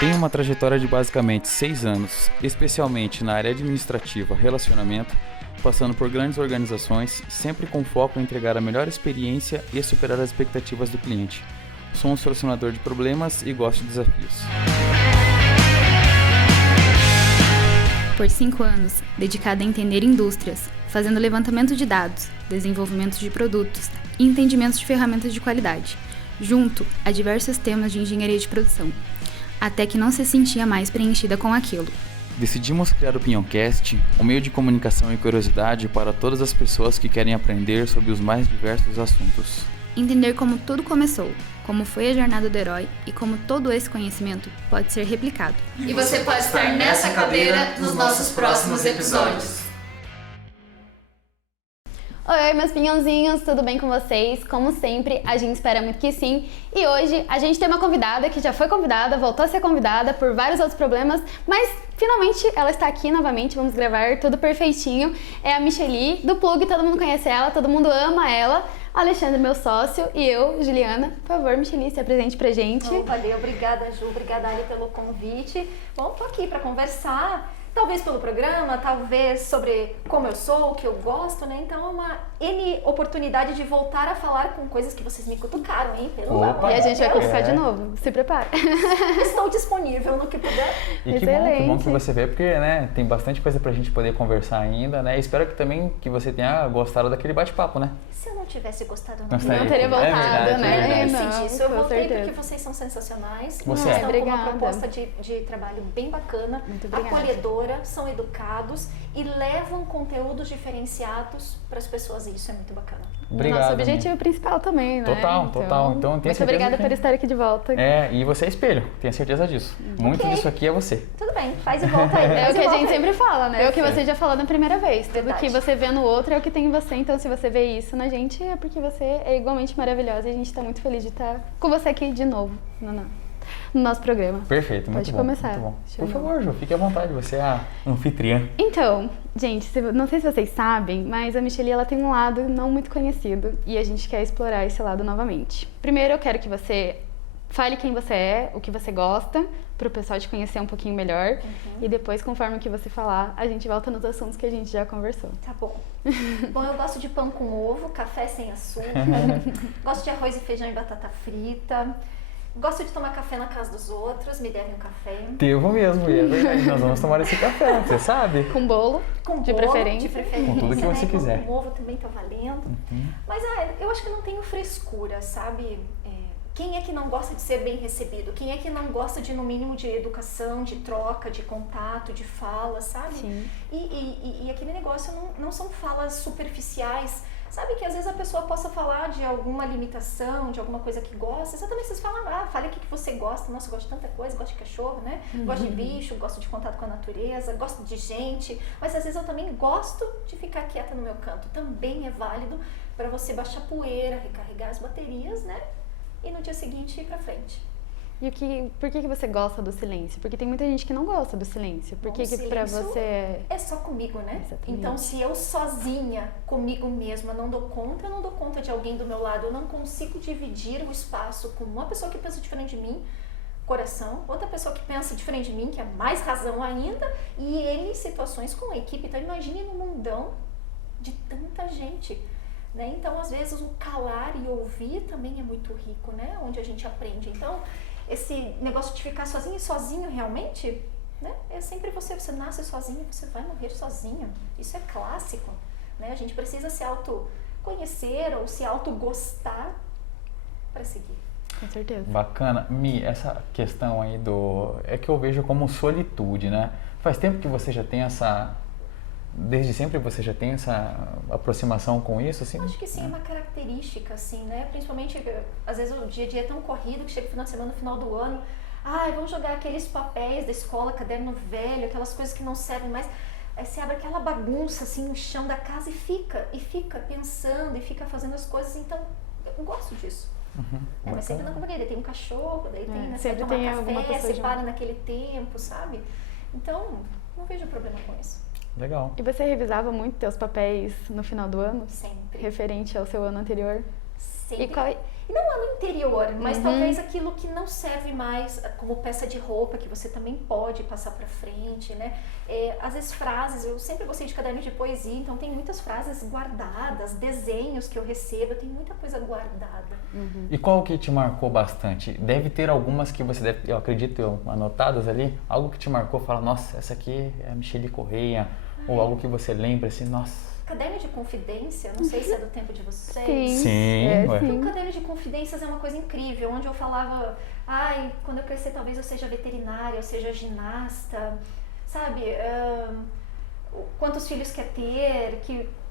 Tem uma trajetória de basicamente 6 anos, especialmente na área administrativa, relacionamento, passando por grandes organizações, sempre com foco em entregar a melhor experiência e superar as expectativas do cliente. Sou um solucionador de problemas e gosto de desafios. Por 5 anos, dedicada a entender indústrias, fazendo levantamento de dados, desenvolvimento de produtos e entendimentos de ferramentas de qualidade, junto a diversos temas de engenharia de produção, até que não se sentia mais preenchida com aquilo. Decidimos criar o Pinhoncast, um meio de comunicação e curiosidade para todas as pessoas que querem aprender sobre os mais diversos assuntos. Entender como tudo começou, como foi a jornada do herói e como todo esse conhecimento pode ser replicado. E você pode estar nessa cadeira nos nossos próximos episódios. Oi, meus pinhãozinhos, tudo bem com vocês? Como sempre, a gente espera muito que sim. E hoje a gente tem uma convidada que já foi convidada, voltou a ser convidada por vários outros problemas, mas finalmente ela está aqui novamente, vamos gravar tudo perfeitinho. É a Micheli, do Plug, todo mundo conhece ela, todo mundo ama ela. Alexandre, meu sócio, e eu, Juliana. Por favor, Micheli, se apresente pra gente. Valeu, obrigada Ju, obrigada Ali pelo convite. Bom, tô aqui para conversar. Talvez pelo programa, talvez sobre como eu sou, o que eu gosto, né? Então é uma oportunidade de voltar a falar com coisas que vocês me cutucaram, hein? E a gente vai cutucar de novo, se prepara. Estou disponível no que puder. E que bom que você veio, porque né, tem bastante coisa pra gente poder conversar ainda, né? Espero que também que você tenha gostado daquele bate-papo, né? Se eu não tivesse gostado, não teria voltado, né? Disso. Eu voltei porque vocês são sensacionais. Você estão obrigada. com uma proposta de trabalho bem bacana, acolhedora, são educados e levam conteúdos diferenciados para as pessoas, e isso é muito bacana. Obrigado. Nosso objetivo principal também, né? Total. Então, muito obrigada por estar aqui de volta. E você é espelho, tenho certeza disso. Muito disso aqui é você. Tudo bem, faz e volta aí. É o que a gente sempre fala, né? É o que você já falou na primeira vez. Verdade. Tudo que você vê no outro é o que tem em você. Então, se você vê isso na gente, é porque você é igualmente maravilhosa. E a gente tá muito feliz de estar com você aqui de novo no nosso programa. Perfeito, muito Pode bom. começar. Muito bom. Por favor, Ju, fique à vontade, você é a anfitriã. Então, gente, não sei se vocês sabem, mas a Micheli, ela tem um lado não muito conhecido e a gente quer explorar esse lado novamente. Primeiro, eu quero que você fale quem você é, o que você gosta, para o pessoal te conhecer um pouquinho melhor. E depois, conforme o que você falar, a gente volta nos assuntos que a gente já conversou. Tá bom. Bom, eu gosto de pão com ovo, café sem açúcar, gosto de arroz e feijão e batata frita. Gosto de tomar café na casa dos outros, me devem um café. Devo mesmo, é verdade. Nós vamos tomar esse café, você sabe? Com bolo, de preferência. Com tudo que você quiser. Com ovo também tá valendo. Mas eu acho que não tenho frescura, sabe? Quem é que não gosta de ser bem recebido? Quem é que não gosta de, no mínimo, de educação, de troca, de contato, de fala, sabe? Sim. E aquele negócio não são falas superficiais. Sabe que às vezes a pessoa possa falar de alguma limitação, de alguma coisa que gosta. Exatamente, vocês falam, fale o que você gosta. Nossa, eu gosto de tanta coisa, gosto de cachorro, né? Gosto de bicho, gosto de contato com a natureza, gosto de gente. Mas às vezes eu também gosto de ficar quieta no meu canto. Também é válido para você baixar poeira, recarregar as baterias, né? E no dia seguinte ir pra frente. E por que você gosta do silêncio? Porque tem muita gente que não gosta do silêncio. Por que pra você... É só comigo, né? Exatamente. Então, se eu sozinha, comigo mesma, não dou conta, eu não dou conta de alguém do meu lado. Eu não consigo dividir o espaço com uma pessoa que pensa diferente de mim, coração, outra pessoa que pensa diferente de mim, que é mais razão ainda, e N situações com a equipe. Então, imagine no mundão de tanta gente. Né? Então, às vezes, o calar e ouvir também é muito rico, né? Onde a gente aprende. Então, esse negócio de ficar sozinho realmente, né? É sempre você nasce sozinho, você vai morrer sozinho. Isso é clássico, né? A gente precisa se autoconhecer ou se autogostar para seguir. Com certeza. Bacana. Mi, essa questão aí é que eu vejo como solitude, né? Faz tempo que você já tem desde sempre você já tem essa aproximação com isso, assim? Acho que sim, é uma característica, assim, né? Principalmente, às vezes o dia a dia é tão corrido que chega o final de semana, no final do ano, vamos jogar aqueles papéis da escola, caderno velho, aquelas coisas que não servem mais. Aí você abre aquela bagunça, assim, no chão da casa e fica pensando e fica fazendo as coisas. Então, eu gosto disso. Mas sempre na companhia, tem um cachorro, daí tem, né? Você sempre toma tem café, alguma pessoa você para naquele tempo, sabe? Então, não vejo problema com isso. Legal. E você revisava muito teus papéis no final do ano? Sempre. Referente ao seu ano anterior? Sempre. E não é no interior, mas talvez aquilo que não serve mais como peça de roupa, que você também pode passar pra frente, né? Às vezes frases, eu sempre gostei de caderno de poesia, então tem muitas frases guardadas, desenhos que eu recebo, tem muita coisa guardada. E qual que te marcou bastante? Deve ter algumas que você deve, eu acredito, anotadas ali, algo que te marcou, fala, nossa, essa aqui é a Michelle Correia, ou algo que você lembra assim, nossa... Caderno de confidência, não sei se é do tempo de vocês. Sim. Um caderno de confidências é uma coisa incrível, onde eu falava, quando eu crescer talvez eu seja veterinária, eu seja ginasta, sabe? Quantos filhos quer ter,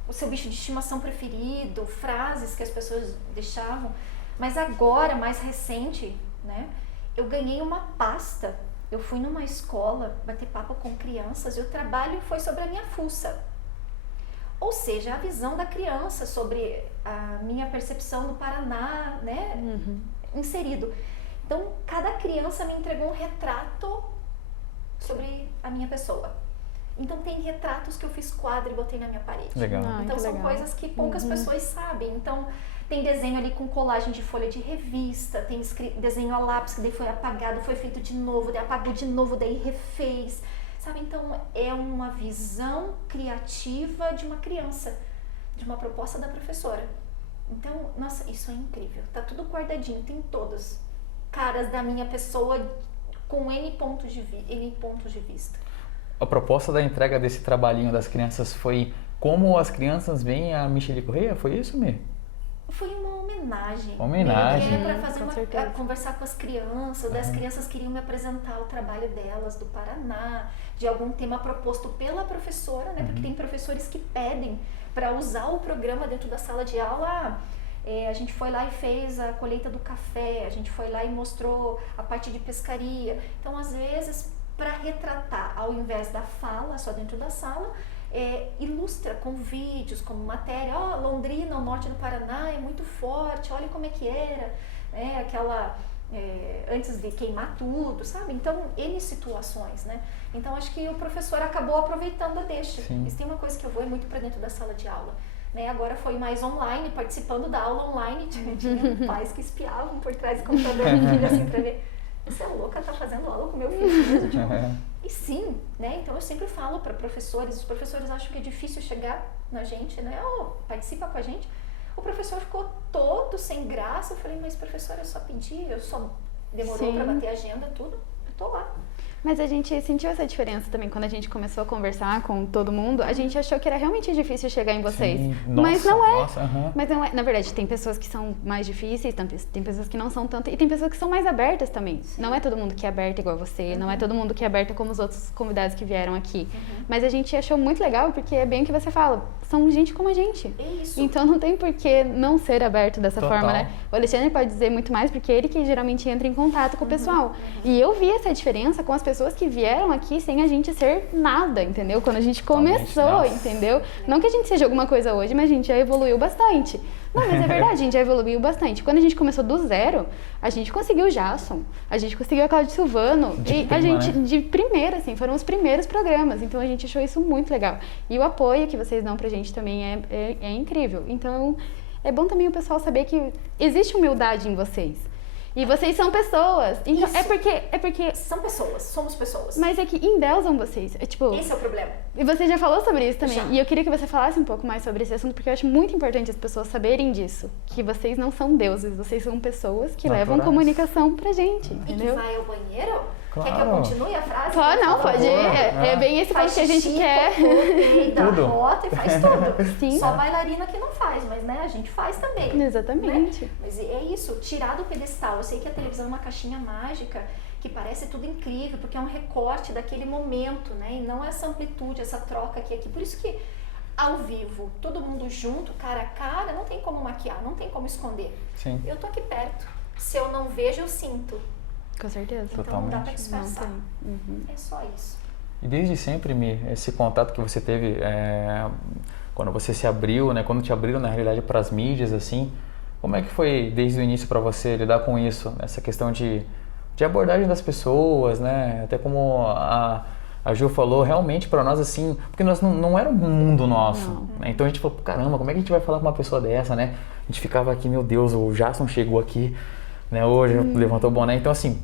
o seu bicho de estimação preferido, frases que as pessoas deixavam. Mas agora, mais recente, né? Eu ganhei uma pasta, eu fui numa escola bater papo com crianças e o trabalho foi sobre a minha fuça. Ou seja, a visão da criança sobre a minha percepção do Paraná, né, inserido. Então, cada criança me entregou um retrato sobre a minha pessoa. Então, tem retratos que eu fiz quadro e botei na minha parede. Legal. Então, são coisas que poucas pessoas sabem. Então, tem desenho ali com colagem de folha de revista, tem desenho a lápis que daí foi apagado, foi feito de novo, daí apagou de novo, daí refez. Sabe? Então, é uma visão criativa de uma criança, de uma proposta da professora. Então, nossa, isso é incrível. Tá tudo guardadinho, tem todas caras da minha pessoa com N pontos de vista. A proposta da entrega desse trabalhinho das crianças foi como as crianças veem a Michelle Correia? Foi isso, Mê? Foi uma homenagem. Homenagem. Para fazer conversar com as crianças, as crianças queriam me apresentar o trabalho delas do Paraná, de algum tema proposto pela professora, né? Porque tem professores que pedem para usar o programa dentro da sala de aula. A gente foi lá e fez a colheita do café, a gente foi lá e mostrou a parte de pescaria. Então, às vezes, para retratar, ao invés da fala só dentro da sala, ilustra com vídeos, como matéria, Londrina, o norte do Paraná é muito forte, olha como é que era, antes de queimar tudo, sabe? Então, N situações, né? Então, acho que o professor acabou aproveitando a deixa. Isso tem uma coisa que eu vou muito para dentro da sala de aula. Né? Agora foi mais online, participando da aula online, tinha pais que espiavam por trás do computador do filho assim para ver. Você é louca, tá fazendo aula com meu filho mesmo? E sim, né? Então eu sempre falo para professores, os professores acham que é difícil chegar na gente, né? Participa com a gente. O professor ficou todo sem graça. Eu falei, mas professora, eu só pedi, demorou para bater a agenda, tudo, eu tô lá. Mas a gente sentiu essa diferença também quando a gente começou a conversar com todo mundo. A gente achou que era realmente difícil chegar em vocês. Sim. Mas não é. Nossa, Mas não é. Na verdade, tem pessoas que são mais difíceis, tem pessoas que não são tanto. E tem pessoas que são mais abertas também. Sim. Não é todo mundo que é aberto igual você. Não é todo mundo que é aberto como os outros convidados que vieram aqui. Mas a gente achou muito legal porque é bem o que você fala. São gente como a gente. É isso. Então não tem por que não ser aberto dessa Total. forma, né? O Alexandre pode dizer muito mais porque ele que geralmente entra em contato com o pessoal. E eu vi essa diferença com as pessoas que vieram aqui sem a gente ser nada, entendeu? Quando a gente começou, entendeu? Não que a gente seja alguma coisa hoje, mas a gente já evoluiu bastante. Não, mas é verdade, a gente já evoluiu bastante. Quando a gente começou do zero, a gente conseguiu o Jason, a gente conseguiu a Cláudia Silvano, de primeira, assim, foram os primeiros programas, então a gente achou isso muito legal. E o apoio que vocês dão pra gente também é incrível. Então, é bom também o pessoal saber que existe humildade em vocês. E vocês são pessoas. Então, é porque... São pessoas, somos pessoas. Mas é que endeusam vocês. Esse é o problema. E você já falou sobre isso também. Já. E eu queria que você falasse um pouco mais sobre esse assunto, porque eu acho muito importante as pessoas saberem disso. Que vocês não são deuses, vocês são pessoas que levam comunicação pra gente, entendeu? E que vai ao banheiro? Claro. Quer que eu continue a frase? Não, pode ir. É bem esse ponto que a gente quer. Dá rota e faz tudo. Sim. Só bailarina que não faz, mas né, a gente faz também. Exatamente. Né? Mas é isso, tirar do pedestal. Eu sei que a televisão é uma caixinha mágica, que parece tudo incrível, porque é um recorte daquele momento, né? E não essa amplitude, essa troca aqui. Por isso que ao vivo, todo mundo junto, cara a cara, não tem como maquiar, não tem como esconder. Sim. Eu tô aqui perto. Se eu não vejo, eu sinto. Com certeza. Então não dá pra disfarçar. É só isso. E desde sempre, Mi, esse contato que você teve, quando você se abriu, né? Quando te abriram, na realidade, para as mídias, assim, como é que foi desde o início para você lidar com isso? Essa questão de abordagem das pessoas, né? Até como a a Ju falou, realmente para nós assim, porque nós não era um mundo nosso, né? Então a gente falou, caramba, como é que a gente vai falar com uma pessoa dessa, né? A gente ficava aqui, meu Deus, o Jason chegou aqui, né? Hoje levantou o boné. Então assim,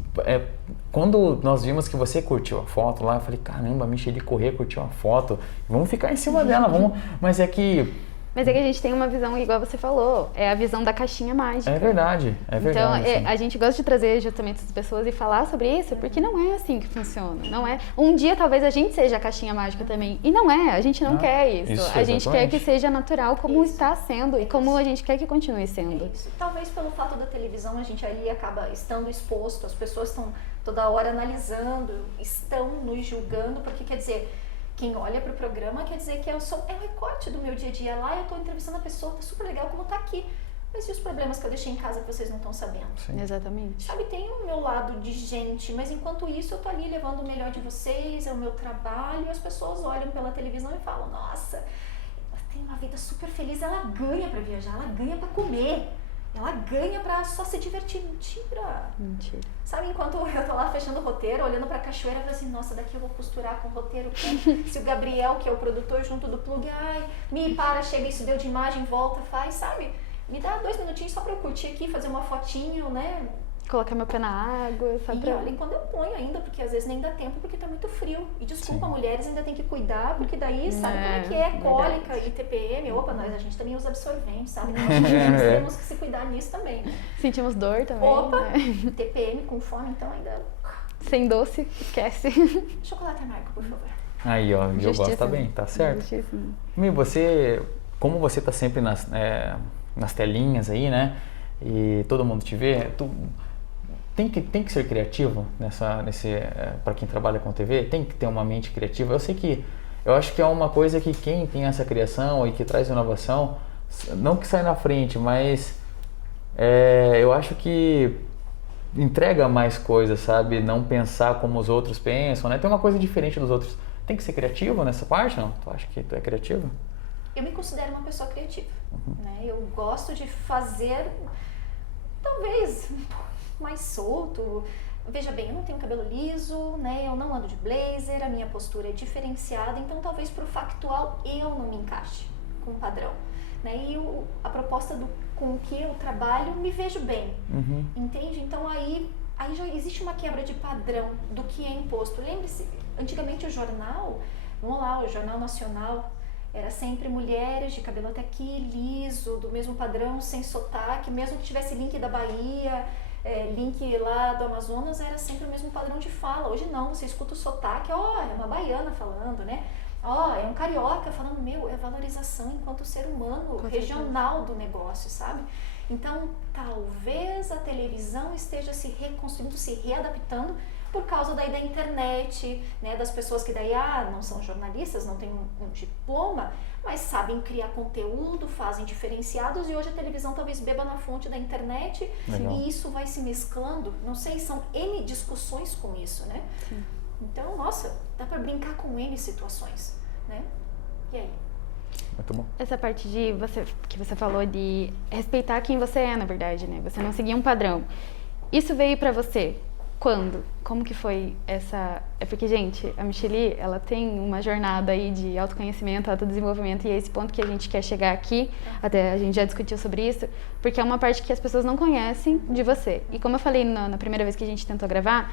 quando nós vimos que você curtiu a foto lá, eu falei, caramba, a Micheli Corrêa curtiu a foto, vamos ficar em cima dela, vamos. Mas é que a gente tem uma visão, igual você falou, é a visão da caixinha mágica. É verdade. Então, a gente gosta de trazer justamente as pessoas e falar sobre isso, porque não é assim que funciona. Não é. Um dia talvez a gente seja a caixinha mágica também. E não é, a gente não quer isso. A gente quer que seja natural como está sendo e como a gente quer que continue sendo. Talvez pelo fato da televisão, a gente ali acaba estando exposto, as pessoas estão toda hora analisando, estão nos julgando, porque quer dizer, quem olha para o programa quer dizer que é um recorte do meu dia a dia. Lá eu estou entrevistando a pessoa, tá super legal como tá aqui. Mas e os problemas que eu deixei em casa que vocês não estão sabendo? Sim. Exatamente. Sabe, tem o meu lado de gente, mas enquanto isso eu tô ali levando o melhor de vocês, é o meu trabalho, e as pessoas olham pela televisão e falam, nossa, ela tem uma vida super feliz, ela ganha para viajar, ela ganha para comer. Ela ganha pra só se divertir. Mentira. Sabe, enquanto eu tô lá fechando o roteiro, olhando pra cachoeira, eu falo assim, nossa, daqui eu vou costurar com o roteiro. Se o Gabriel, que é o produtor junto do plug, chega, isso deu de imagem, volta, faz, sabe? Me dá 2 minutinhos só pra eu curtir aqui, fazer uma fotinho, né? Colocar meu pé na água, sabe? E olhem quando eu ponho ainda, porque às vezes nem dá tempo, porque tá muito frio. E desculpa, mulheres ainda tem que cuidar, porque daí sabe como é que é cólica e TPM. Opa, a gente também usa absorvente, sabe? Nós temos que se cuidar nisso também. Sentimos dor também. Opa, TPM com fome, então ainda... Sem doce, esquece. Chocolate amargo, por favor. Aí, ó, eu gosto, tá bem, tá certo. Justíssimo. Como você tá sempre nas telinhas aí, né? E todo mundo te vê, tem que ser criativo para quem trabalha com TV, tem que ter uma mente criativa. Eu acho que é uma coisa que quem tem essa criação e que traz inovação, não que sai na frente, mas eu acho que entrega mais coisas, sabe? Não pensar como os outros pensam, né? Tem uma coisa diferente dos outros. Tem que ser criativo nessa parte, não? Tu acha que tu é criativo? Eu me considero uma pessoa criativa, né? Eu gosto de fazer, talvez, mais solto. Veja bem, eu não tenho cabelo liso, né? Eu não ando de blazer, a minha postura é diferenciada, então talvez pro factual eu não me encaixe com o padrão, né? E a proposta com que eu trabalho, me vejo bem, entende? Então aí já existe uma quebra de padrão do que é imposto. Lembre-se, antigamente o Jornal Nacional, era sempre mulheres de cabelo até aqui, liso, do mesmo padrão, sem sotaque, mesmo que tivesse link da Bahia, link lá do Amazonas, era sempre o mesmo padrão de fala. Hoje não, você escuta o sotaque, é uma baiana falando, né? É um carioca falando, é valorização enquanto ser humano regional do negócio, sabe? Então, talvez a televisão esteja se reconstruindo, se readaptando, por causa daí da internet, né, das pessoas que daí não são jornalistas, não têm um diploma, mas sabem criar conteúdo, fazem diferenciados, e hoje a televisão talvez beba na fonte da internet. Legal. E isso vai se mesclando, não sei, são N discussões com isso, né? Sim. Então, nossa, dá pra brincar com N situações, né? E aí? Muito bom. Essa parte que você falou de respeitar quem você é, na verdade, né? Você não seguir um padrão. Isso veio pra você quando? Como que foi essa... É porque, gente, a Micheli, ela tem uma jornada aí de autoconhecimento, autodesenvolvimento, e é esse ponto que a gente quer chegar aqui, até a gente já discutiu sobre isso, porque é uma parte que as pessoas não conhecem de você. E como eu falei na primeira vez que a gente tentou gravar,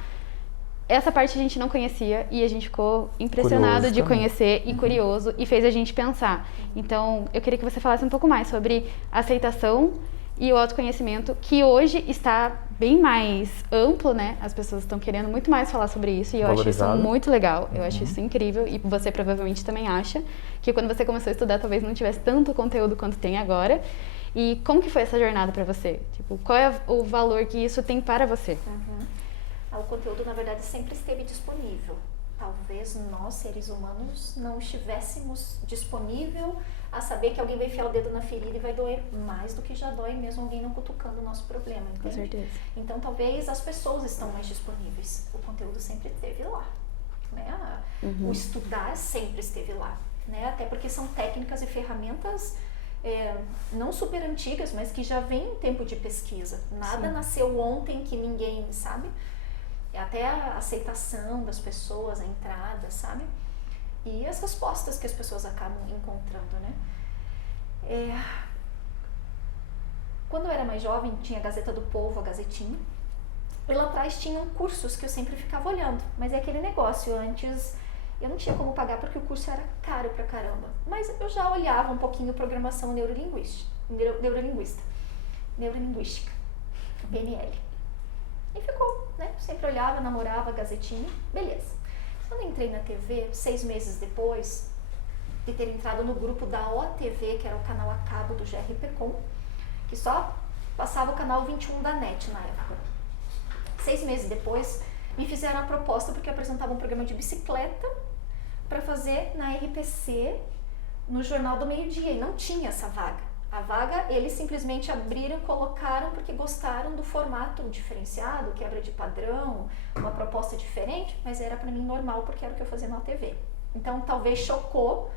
essa parte a gente não conhecia e a gente ficou impressionado de conhecer e curioso, e fez a gente pensar. Então, eu queria que você falasse um pouco mais sobre a aceitação e o autoconhecimento, que hoje está bem mais amplo, né? As pessoas estão querendo muito mais falar sobre isso, e eu acho isso muito legal, eu acho isso incrível, e você provavelmente também acha que quando você começou a estudar talvez não tivesse tanto conteúdo quanto tem agora. E como que foi essa jornada para você? Tipo, qual é o valor que isso tem para você? O conteúdo, na verdade, sempre esteve disponível. Talvez nós, seres humanos, não estivéssemos disponível a saber que alguém vai enfiar o dedo na ferida e vai doer mais do que já dói mesmo alguém não cutucando o nosso problema, entende? Com certeza. Então, talvez as pessoas estão mais disponíveis. O conteúdo sempre esteve lá, né? O estudar sempre esteve lá, né? Até porque são técnicas e ferramentas não super antigas, mas que já vem um tempo de pesquisa. Nada nasceu ontem que ninguém sabe. até a aceitação das pessoas, a entrada, sabe? E as respostas que as pessoas acabam encontrando, né? Quando eu era mais jovem, tinha a Gazeta do Povo, a Gazetinha, e lá atrás tinham cursos que eu sempre ficava olhando, mas é aquele negócio, antes eu não tinha como pagar porque o curso era caro pra caramba, mas eu já olhava um pouquinho programação neurolinguística, PNL. E ficou, né? Sempre olhava, namorava a Gazetinha, beleza. Quando eu entrei na TV, 6 meses depois de ter entrado no grupo da OTV, que era o canal a cabo do GRPcom, que só passava o canal 21 da NET na época. 6 meses depois, me fizeram a proposta porque eu apresentava um programa de bicicleta para fazer na RPC, no Jornal do Meio-Dia, e não tinha essa vaga. A vaga, eles simplesmente abriram, colocaram porque gostaram do formato diferenciado, quebra de padrão, uma proposta diferente, mas era para mim normal porque era o que eu fazia na TV. Então, talvez chocou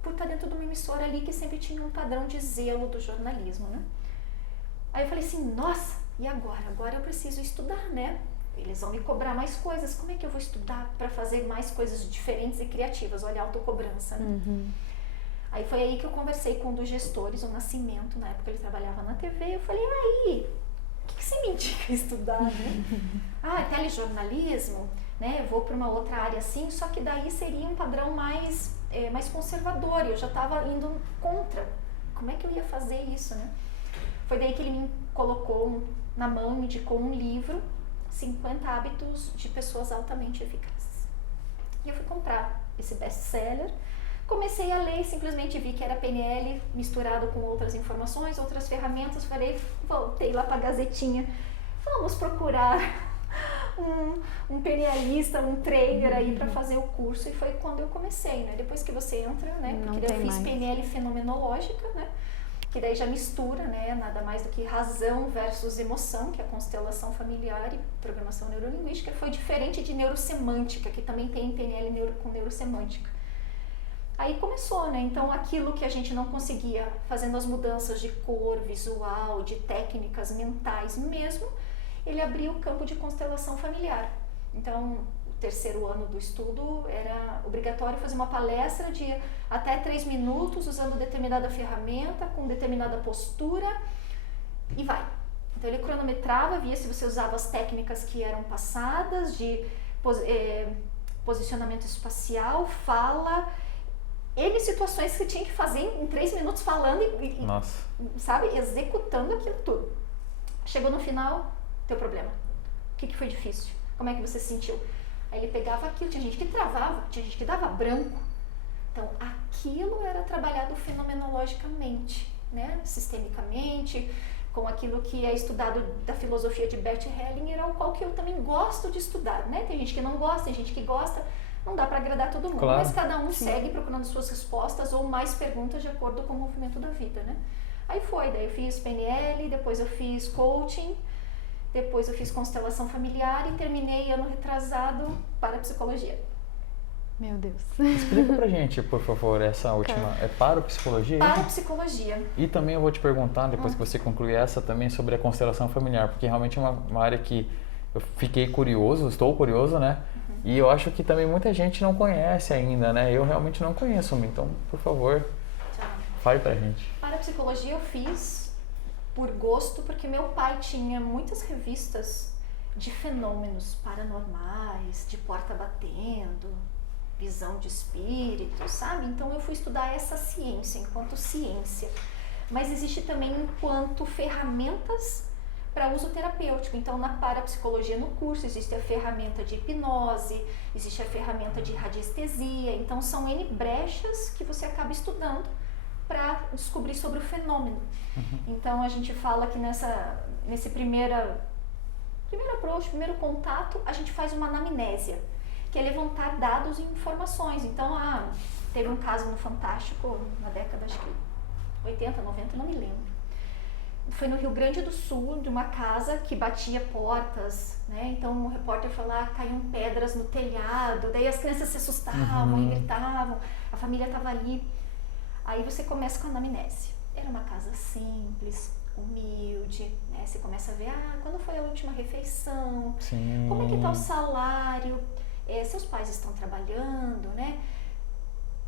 por estar dentro de uma emissora ali que sempre tinha um padrão de zelo do jornalismo, né? Aí eu falei assim, nossa, e agora? Agora eu preciso estudar, né? Eles vão me cobrar mais coisas, como é que eu vou estudar para fazer mais coisas diferentes e criativas? Olha a autocobrança, né? Aí foi aí que eu conversei com um dos gestores, o Nascimento, na época ele trabalhava na TV, eu falei, aí, o que você me indica estudar, né? Telejornalismo, né? Eu vou para uma outra área assim, só que daí seria um padrão mais conservador, e eu já estava indo contra. Como é que eu ia fazer isso, né? Foi daí que ele me colocou na mão, me indicou um livro, 50 hábitos de pessoas altamente eficazes. E eu fui comprar esse best-seller, comecei a ler e simplesmente vi que era PNL misturado com outras informações, outras ferramentas, voltei lá para a Gazetinha, vamos procurar um PNLista, um trainer aí para fazer o curso, e foi quando eu comecei, né? Depois que você entra, né? Porque daí eu fiz PNL fenomenológica, né? Que daí já mistura, né? Nada mais do que razão versus emoção, que é a constelação familiar, e programação neurolinguística. Foi diferente de neurosemântica, que também tem PNL com neurosemântica. Aí começou, né? Então aquilo que a gente não conseguia, fazendo as mudanças de cor, visual, de técnicas mentais mesmo, ele abriu o campo de constelação familiar. Então, o 3º ano do estudo era obrigatório fazer uma palestra de até 3 minutos, usando determinada ferramenta, com determinada postura, e vai. Então ele cronometrava, via se você usava as técnicas que eram passadas, de posicionamento espacial, fala, N situações que tinha que fazer em 3 minutos falando e sabe, executando aquilo tudo. Chegou no final, teu problema. O que foi difícil? Como é que você se sentiu? Aí ele pegava aquilo, tinha gente que travava, tinha gente que dava branco. Então, aquilo era trabalhado fenomenologicamente, né? Sistemicamente, com aquilo que é estudado da filosofia de Bert Hellinger, ao qual que eu também gosto de estudar, né? Tem gente que não gosta, tem gente que gosta, não dá para agradar todo mundo, claro, mas cada um segue procurando suas respostas ou mais perguntas de acordo com o movimento da vida, né? Aí daí eu fiz PNL, depois eu fiz coaching, depois eu fiz constelação familiar e terminei ano retrasado para psicologia. Meu Deus. Explica pra gente, por favor, essa última. É parapsicologia? Parapsicologia. E também eu vou te perguntar, depois que você concluir essa, também sobre a constelação familiar, porque realmente é uma área que eu fiquei curioso, estou curioso, né? E eu acho que também muita gente não conhece ainda, né? Eu realmente não conheço, então, por favor, fale pra gente. Parapsicologia eu fiz por gosto, porque meu pai tinha muitas revistas de fenômenos paranormais, de porta batendo, visão de espíritos, sabe? Então eu fui estudar essa ciência enquanto ciência, mas existe também enquanto ferramentas para uso terapêutico. Então na parapsicologia no curso existe a ferramenta de hipnose, existe a ferramenta de radiestesia, então são N brechas que você acaba estudando para descobrir sobre o fenômeno. Então a gente fala que nesse primeiro approach, primeiro contato, a gente faz uma anamnésia, que é levantar dados e informações. Então, teve um caso no Fantástico, na década, acho que 80, 90, não me lembro. Foi no Rio Grande do Sul, de uma casa que batia portas, né? Então, o repórter foi lá, caíam pedras no telhado, daí as crianças se assustavam e gritavam, a família estava ali. Aí você começa com a anamnese. Era uma casa simples, humilde, né? você começa a ver, quando foi a última refeição, Sim. como é que está o salário, seus pais estão trabalhando, né?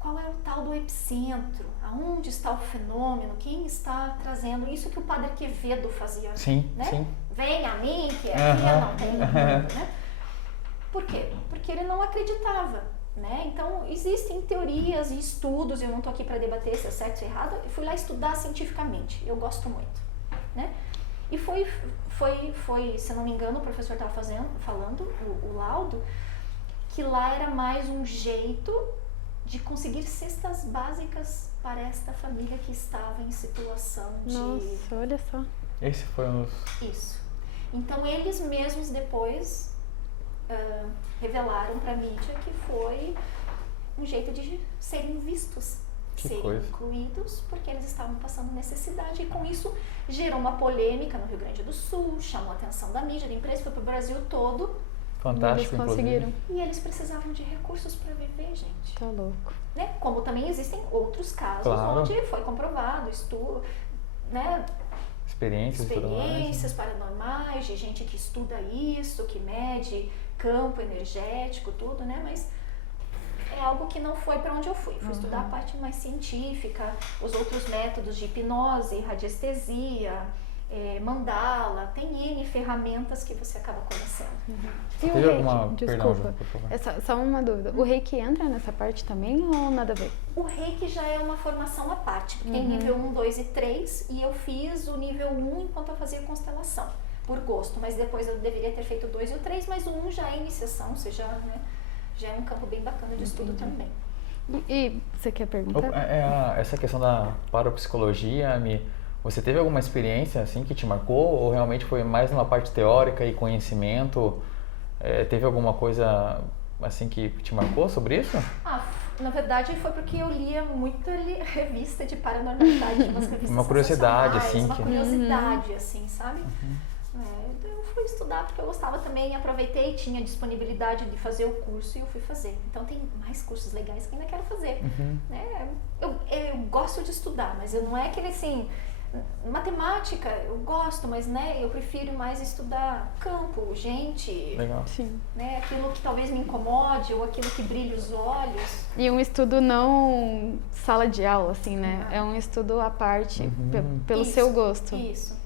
Qual é o tal do epicentro, aonde está o fenômeno, quem está trazendo isso que o Padre Quevedo fazia, Sim, né? sim. Vem a mim, que aqui eu não tenho mundo, né? Por quê? Porque ele não acreditava, né? Então, existem teorias e estudos, eu não estou aqui para debater se é certo ou errado, eu fui lá estudar cientificamente, eu gosto muito, né? E foi, se não me engano, o professor estava falando, o laudo, que lá era mais um jeito de conseguir cestas básicas para esta família que estava em situação de... Nossa, olha só. Esse foi um dos... Isso. Então, eles mesmos depois revelaram para a mídia que foi um jeito de serem vistos, serem incluídos, porque eles estavam passando necessidade. E com isso, gerou uma polêmica no Rio Grande do Sul, chamou a atenção da mídia, da imprensa, foi para o Brasil todo. Fantástico, eles conseguiram. E eles precisavam de recursos para viver, gente. Tá louco. Né? Como também existem outros casos onde foi comprovado, né? Experiências paranormais, de gente que estuda isso, que mede campo energético, tudo, né? Mas é algo que não foi para onde eu fui. Fui estudar a parte mais científica, os outros métodos de hipnose, radiestesia, mandala, tem N ferramentas que você acaba conhecendo. E o reiki? Desculpa, só uma dúvida. O reiki entra nessa parte também ou nada a ver? O reiki já é uma formação à parte, porque tem nível 1, 2 e 3, e eu fiz o nível 1 enquanto eu fazia constelação, por gosto, mas depois eu deveria ter feito o 2 e o 3, mas o 1 já é iniciação, ou seja, né, já é um campo bem bacana de estudo também. E você quer perguntar? Essa questão da parapsicologia, você teve alguma experiência assim que te marcou ou realmente foi mais numa parte teórica e conhecimento? Teve alguma coisa assim que te marcou sobre isso? Na verdade foi porque eu lia muita revista de paranormalidade, umas revistas uma curiosidade assim, uma curiosidade assim, sabe? Então eu fui estudar porque eu gostava também, aproveitei, tinha disponibilidade de fazer o curso e eu fui fazer. Então tem mais cursos legais que ainda quero fazer. Né? Eu gosto de estudar, mas eu não é aquele assim... Matemática eu gosto, mas né, eu prefiro mais estudar campo, gente, legal. Sim. Né, aquilo que talvez me incomode ou aquilo que brilha os olhos. E um estudo não sala de aula, assim, né? É um estudo à parte, pelo seu gosto. Isso.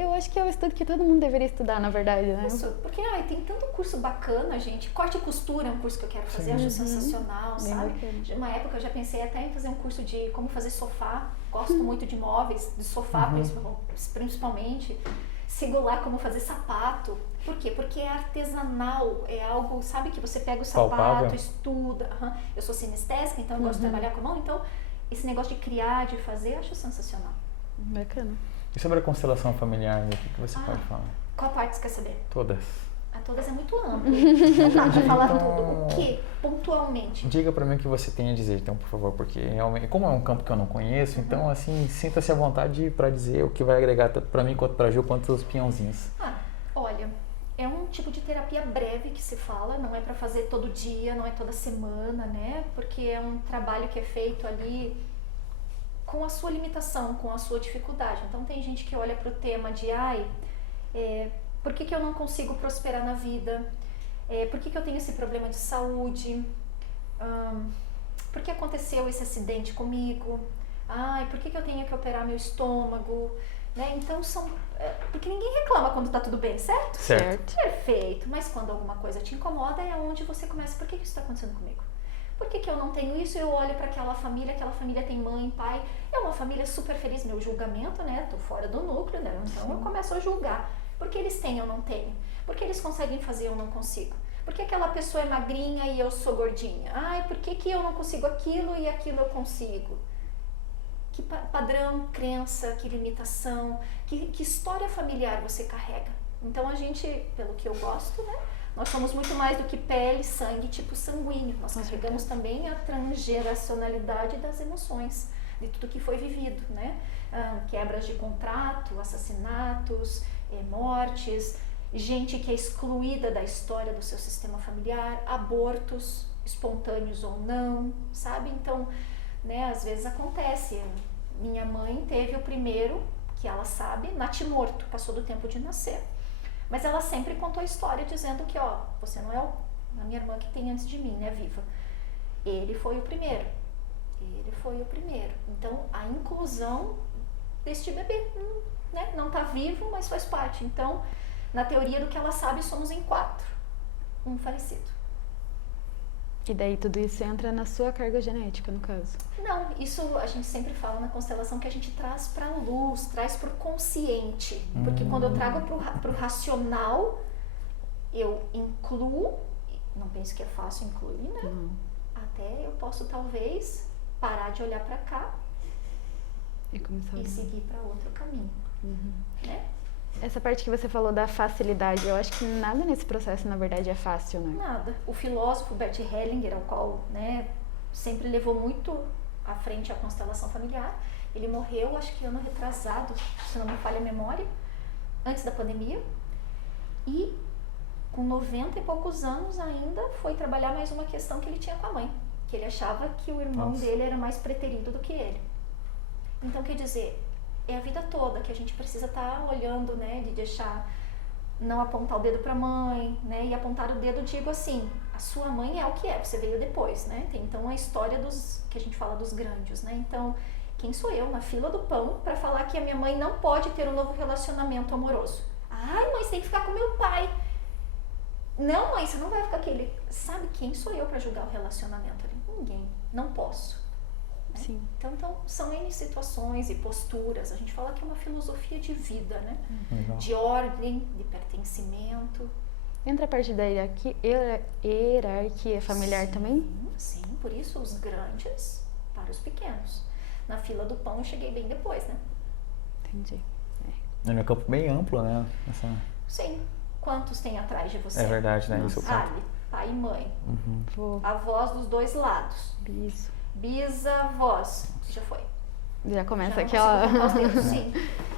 Eu acho que é o estudo que todo mundo deveria estudar, na verdade, né? Isso, porque tem tanto curso bacana, gente. Corte e costura é um curso que eu quero fazer, acho sensacional, bem sabe? bacana. Uma época eu já pensei até em fazer um curso de como fazer sofá. Gosto muito de móveis, de sofá principalmente. Sigo lá como fazer sapato. Por quê? Porque é artesanal, é algo, sabe, que você pega o sapato, palpável. Estuda. Eu sou sinestésica, então eu gosto de trabalhar com a mão. Então, esse negócio de criar, de fazer, eu acho sensacional. Bacana. E sobre a constelação familiar, o que você pode falar? Qual parte você quer saber? Todas. Todas é muito amplo. Não dá pra falar tudo. O que, pontualmente? Diga pra mim o que você tem a dizer, então, por favor, porque realmente, como é um campo que eu não conheço, então, assim, sinta-se à vontade pra dizer o que vai agregar tanto pra mim, quanto pra Ju, quanto os peãozinhos. Olha, é um tipo de terapia breve que se fala, não é pra fazer todo dia, não é toda semana, né? Porque é um trabalho que é feito ali com a sua limitação, com a sua dificuldade. Então, tem gente que olha pro tema de, por que eu não consigo prosperar na vida? Por que eu tenho esse problema de saúde? Por que aconteceu esse acidente comigo? Por que eu tenho que operar meu estômago? Né? Então, porque ninguém reclama quando tá tudo bem, certo? Certo. Perfeito. Mas quando alguma coisa te incomoda, é onde você começa. Por que isso está acontecendo comigo? Por que eu não tenho isso? Eu olho para aquela família tem mãe, pai. É uma família super feliz. Meu julgamento, né? Tô fora do núcleo, né? Então eu começo a julgar. Por que eles têm, eu não tenho? Por que eles conseguem fazer, eu não consigo? Por que aquela pessoa é magrinha e eu sou gordinha? Por que eu não consigo aquilo e aquilo eu consigo? Que padrão, crença, que limitação, que história familiar você carrega? Então a gente, pelo que eu gosto, né? Nós somos muito mais do que pele, sangue, tipo sanguíneo. Nós carregamos também a transgeracionalidade das emoções, de tudo que foi vivido, né? Quebras de contrato, assassinatos, mortes, gente que é excluída da história do seu sistema familiar, abortos espontâneos ou não, sabe? Então, né, às vezes acontece. Minha mãe teve o primeiro, que ela sabe, natimorto, passou do tempo de nascer. Mas ela sempre contou a história dizendo que, ó, você não é a minha irmã que tem antes de mim, né, viva. Ele foi o primeiro. Ele foi o primeiro. Então, a inclusão deste bebê, né, não tá vivo, mas faz parte. Então, na teoria do que ela sabe, somos em 4. Um falecido. E daí tudo isso entra na sua carga genética, no caso? Não, isso a gente sempre fala na constelação que a gente traz para a luz, traz para o consciente. Porque quando eu trago para o racional, eu incluo, não penso que é fácil incluir, né? Até eu posso talvez parar de olhar para cá e seguir para outro caminho. Né? Essa parte que você falou da facilidade, eu acho que nada nesse processo, na verdade, é fácil, né? Nada. O filósofo Bert Hellinger, ao qual, né, sempre levou muito à frente a constelação familiar, ele morreu, acho que ano retrasado, se não me falha a memória, antes da pandemia, e com 90 e poucos anos ainda foi trabalhar mais uma questão que ele tinha com a mãe, que ele achava que o irmão dele era mais preterido do que ele. Então, quer dizer, é a vida toda que a gente precisa estar olhando, né, de deixar, não apontar o dedo para a mãe, né, e apontar o dedo, digo assim, a sua mãe é o que é, você veio depois, né, tem então a história dos, que a gente fala dos grandes, né, então, quem sou eu na fila do pão para falar que a minha mãe não pode ter um novo relacionamento amoroso? Ai, mãe, você tem que ficar com meu pai. Não, mãe, você não vai ficar com ele. Sabe quem sou eu para julgar o relacionamento ali? Ninguém, não posso. Sim. Então, são N situações e posturas. A gente fala que é uma filosofia de vida, né? Legal. De ordem, de pertencimento. Entra a parte da hierarquia familiar também? Sim, por isso os grandes para os pequenos. Na fila do pão eu cheguei bem depois, né? Entendi. É um campo bem amplo, né? Sim. Quantos tem atrás de você? É verdade, né? Isso Ali, pai e mãe. Avós dos dois lados. Isso. Bisavós. Já foi. Já começa Já aquela... não consigo contar os dedos, sim.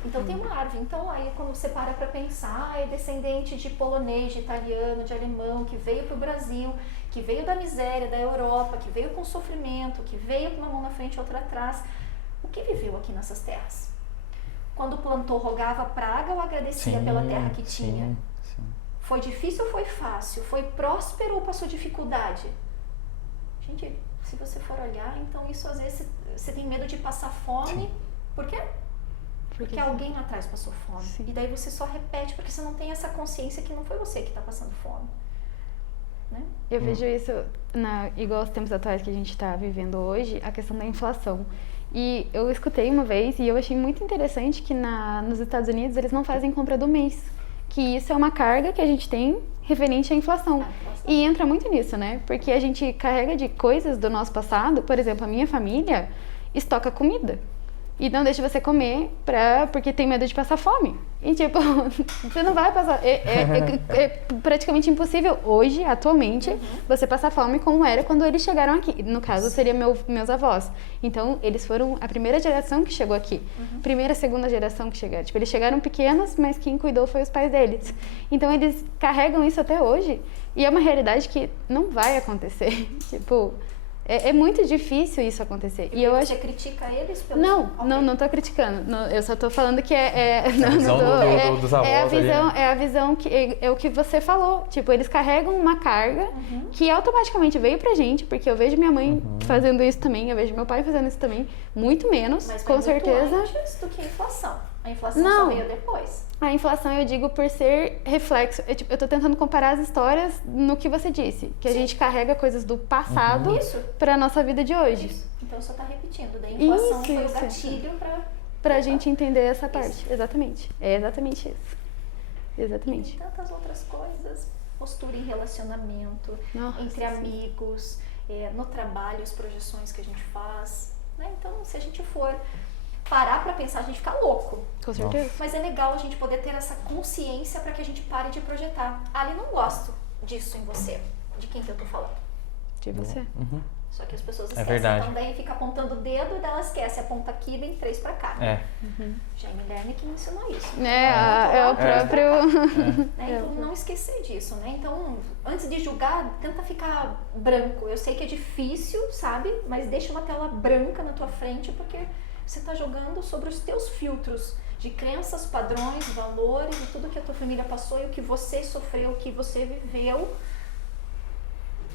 Então tem uma árvore. Então aí quando você para pra pensar, é descendente de polonês, de italiano, de alemão, que veio pro Brasil, que veio da miséria, da Europa, que veio com sofrimento, que veio com uma mão na frente e outra atrás. O que viveu aqui nessas terras? Quando plantou, rogava praga ou agradecia pela terra que tinha? Sim. Foi difícil ou foi fácil? Foi próspero ou passou dificuldade? Gente, se você for olhar, então isso às vezes você tem medo de passar fome. Por quê? Porque alguém lá atrás passou fome. Sim. E daí você só repete porque você não tem essa consciência que não foi você que está passando fome. Né? Eu vejo isso, igual aos tempos atuais que a gente está vivendo hoje, a questão da inflação. E eu escutei uma vez e eu achei muito interessante que nos Estados Unidos eles não fazem compra do mês. Que isso é uma carga que a gente tem referente à inflação. E entra muito nisso, né? Porque a gente carrega de coisas do nosso passado. Por exemplo, a minha família estoca comida. E não deixa você comer porque tem medo de passar fome. E tipo, você não vai passar... É praticamente impossível hoje, atualmente, você passar fome como era quando eles chegaram aqui. No caso, seria meus avós. Então, eles foram a primeira geração que chegou aqui. Primeira, segunda geração que chegou. Tipo, eles chegaram pequenos, mas quem cuidou foi os pais deles. Então, eles carregam isso até hoje. E é uma realidade que não vai acontecer. Tipo... É muito difícil isso acontecer. E eu acho... Você critica eles pelo... Não tô criticando. Eu só tô falando que a visão dos avós é a visão que é o que você falou. Tipo, eles carregam uma carga que automaticamente veio pra gente, porque eu vejo minha mãe fazendo isso também, eu vejo meu pai fazendo isso também, muito menos, mas com certeza. Muito antes do que a inflação. A inflação só veio depois. A inflação, eu digo, por ser reflexo. Eu tô tentando comparar as histórias no que você disse. Que a gente carrega coisas do passado pra nossa vida de hoje. Isso. Então, só tá repetindo. Daí a inflação foi o gatilho pra gente entender essa parte. Exatamente. É exatamente isso. Exatamente. E tantas outras coisas. Postura em relacionamento, entre amigos, no trabalho, as projeções que a gente faz. Né? Então, se a gente for... parar pra pensar, a gente fica louco. Com certeza. Mas é legal a gente poder ter essa consciência pra que a gente pare de projetar. Ali, não gosto disso em você. De quem que eu tô falando? De você. Só que as pessoas esquecem. É verdade. Então daí fica apontando o dedo e daí ela esquece. Aponta aqui e vem 3 pra cá. Jamie Lerner que me ensinou isso. É o próprio... Então não esquecer disso, né? Então, antes de julgar, tenta ficar branco. Eu sei que é difícil, sabe? Mas deixa uma tela branca na tua frente porque... você está jogando sobre os teus filtros de crenças, padrões, valores e tudo que a tua família passou e o que você sofreu, o que você viveu,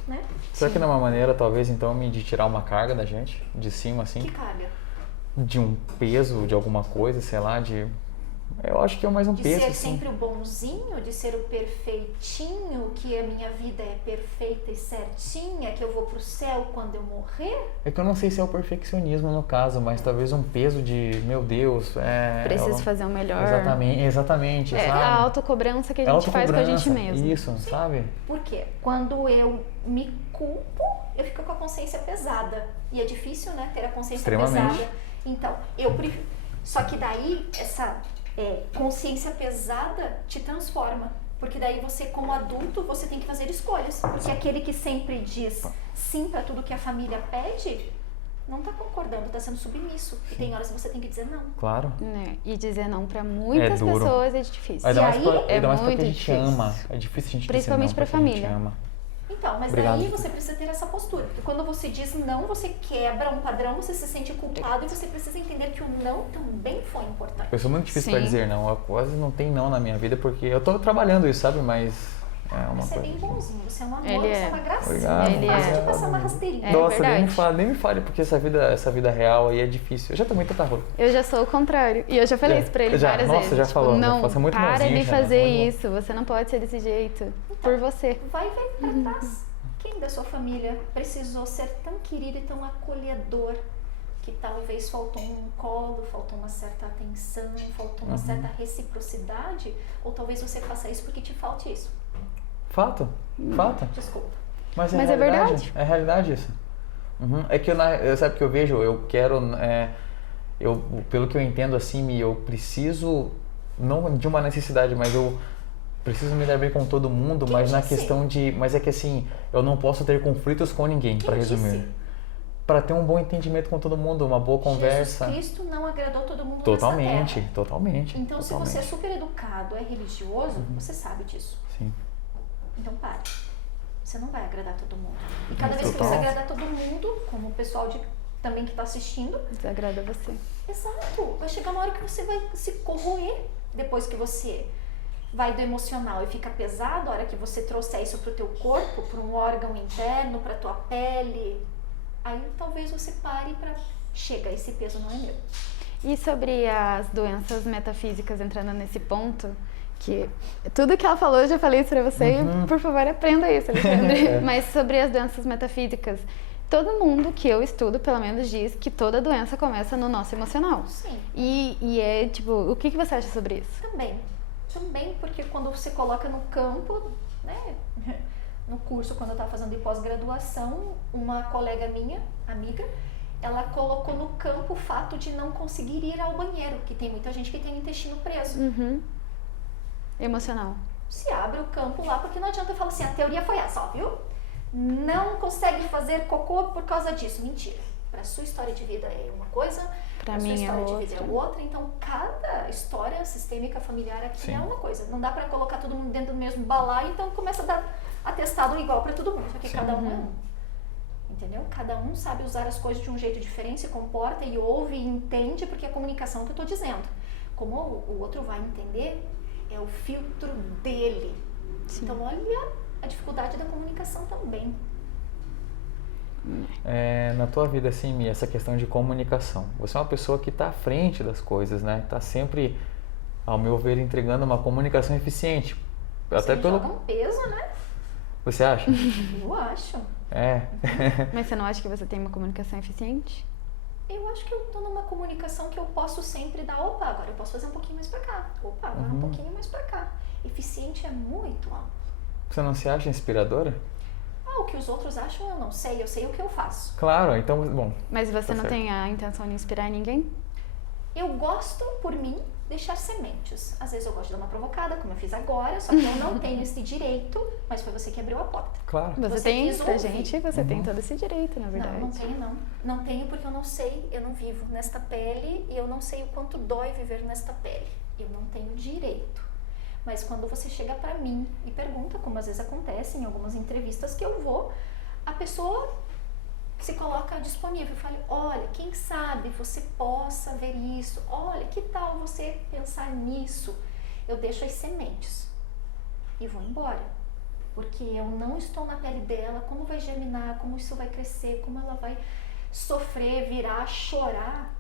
né? Será que não é uma maneira, talvez, então, de tirar uma carga da gente, de cima, assim? Que carga? De um peso, de alguma coisa, sei lá, eu acho que é mais um De peso, ser assim. sempre o bonzinho, de ser o perfeitinho, que a minha vida é perfeita e certinha, que eu vou pro céu quando eu morrer? É que eu não sei se é o perfeccionismo no caso, mas talvez um peso de, meu Deus, Preciso fazer o melhor. Exatamente, É sabe? a autocobrança que a gente faz com a gente mesmo. Isso, sabe? Por quê? Quando eu me culpo, eu fico com a consciência pesada. E é difícil, né, ter a consciência Extremamente. pesada. Então, eu prefiro... Só que daí, essa consciência pesada te transforma. Porque daí você, como adulto, você tem que fazer escolhas. Porque aquele que sempre diz sim para tudo que a família pede, não tá concordando, tá sendo submisso. E tem horas que você tem que dizer não. Claro. E dizer não pra muitas duro. pessoas é difícil. Ainda E mais, aí, ainda mais porque muito a gente difícil. ama. É difícil a gente Principalmente dizer não pra porque a gente família. ama. Então, mas Obrigado. daí você precisa ter essa postura. Porque quando você diz não, você quebra um padrão, você se sente culpado e você precisa entender que o não também foi importante. Eu sou muito difícil pra Sim. dizer não. Eu quase não tenho não na minha vida porque eu tô trabalhando isso, sabe? Mas é uma Você é coisa. bem bonzinho, você é um amor, Ele você é. é uma gracinha. Obrigado, Ele Fácil de é. passar uma rasteirinha. É Nossa, verdade. nem me fale, porque essa vida real aí é difícil. Eu já tomei tanta rua. Eu já sou o contrário. E eu já falei Já. isso pra ele Já. várias Nossa, vezes. já Tipo, falou, já não, falou. Você é muito para bonzinho, de já, fazer muito bom. isso. Você não pode ser desse jeito. Por você. Vai ver pra trás. Quem da sua família precisou ser tão querido e tão acolhedor que talvez faltou um colo, faltou uma certa atenção, faltou uma certa reciprocidade? Ou talvez você faça isso porque te falte isso? Fato. Desculpa. Mas é Mas é realidade. verdade. É realidade isso. Uhum. É que sabe o que eu vejo? Eu quero, pelo que eu entendo assim, eu preciso, não de uma necessidade, mas eu preciso me dar bem com todo mundo, Quem mas na disse? questão mas é que assim, eu não posso ter conflitos com ninguém, Quem para resumir. disse? Para ter um bom entendimento com todo mundo, uma boa conversa. Jesus Cristo não agradou todo mundo Totalmente, nessa terra. totalmente. Então, se totalmente. você é super educado, é religioso, você sabe disso. Sim. Então, pare. Você não vai agradar todo mundo. E cada vez que Total. você agradar todo mundo, como o pessoal também que está assistindo, Desagrada você. exato, vai chegar uma hora que você vai se corroer depois que você vai do emocional e fica pesado, a hora que você trouxer isso pro teu corpo, para um órgão interno, para tua pele, aí talvez você pare para chega, esse peso não é meu. E sobre as doenças metafísicas, entrando nesse ponto, que tudo que ela falou eu já falei isso pra você, e, por favor, aprenda isso, Alexandre. Mas sobre as doenças metafísicas, todo mundo que eu estudo, pelo menos, diz que toda doença começa no nosso emocional. Sim. E é, tipo, o que você acha sobre isso? Também, porque quando você coloca no campo, né, no curso, quando eu estava fazendo de pós-graduação, uma colega minha, amiga, ela colocou no campo o fato de não conseguir ir ao banheiro, que tem muita gente que tem o intestino preso. Emocional. Se abre o campo lá, porque não adianta eu falar assim, a teoria foi essa, ó, viu? Não consegue fazer cocô por causa disso. Mentira. Para sua história de vida é uma coisa, para sua mim é história de vida é outra. outra. Então, cada história sistêmica familiar aqui Sim. é uma coisa. Não dá para colocar todo mundo dentro do mesmo balaio, então começa a dar atestado igual para todo mundo. Só que Sim. cada um é um. Entendeu? Cada um sabe usar as coisas de um jeito diferente, se comporta e ouve e entende, porque é a comunicação que eu estou dizendo. Como o outro vai entender, é o filtro dele. Sim. Então, olha a dificuldade da comunicação também. Na tua vida, assim, Mia, essa questão de comunicação. Você é uma pessoa que está à frente das coisas, né? Está sempre, ao meu ver, entregando uma comunicação eficiente. Você me joga um peso, né? Você acha? Eu acho. É. Mas você não acha que você tem uma comunicação eficiente? Eu acho que eu tô numa comunicação que eu posso sempre dar, opa, agora eu posso fazer um pouquinho mais pra cá. Opa, agora um pouquinho mais pra cá. Eficiente é muito amplo. Você não se acha inspiradora? O que os outros acham eu não sei, eu sei o que eu faço. Claro, então, bom. Mas você Tá não certo. tem a intenção de inspirar ninguém? Eu gosto, por mim, deixar sementes. Às vezes eu gosto de dar uma provocada, como eu fiz agora, só que eu não tenho esse direito, mas foi você que abriu a porta. Claro. Você Você tem, quis pra ouvir. gente, você tem todo esse direito, na verdade. Não tenho não. Não tenho porque eu não sei, eu não vivo nesta pele e eu não sei o quanto dói viver nesta pele. Eu não tenho direito. Mas quando você chega pra mim e pergunta, como às vezes acontece em algumas entrevistas que eu vou, a pessoa se coloca disponível. Fale, olha, quem sabe você possa ver isso. Olha, que tal você pensar nisso? Eu deixo as sementes e vou embora. Porque eu não estou na pele dela, como vai germinar, como isso vai crescer, como ela vai sofrer, virar, chorar.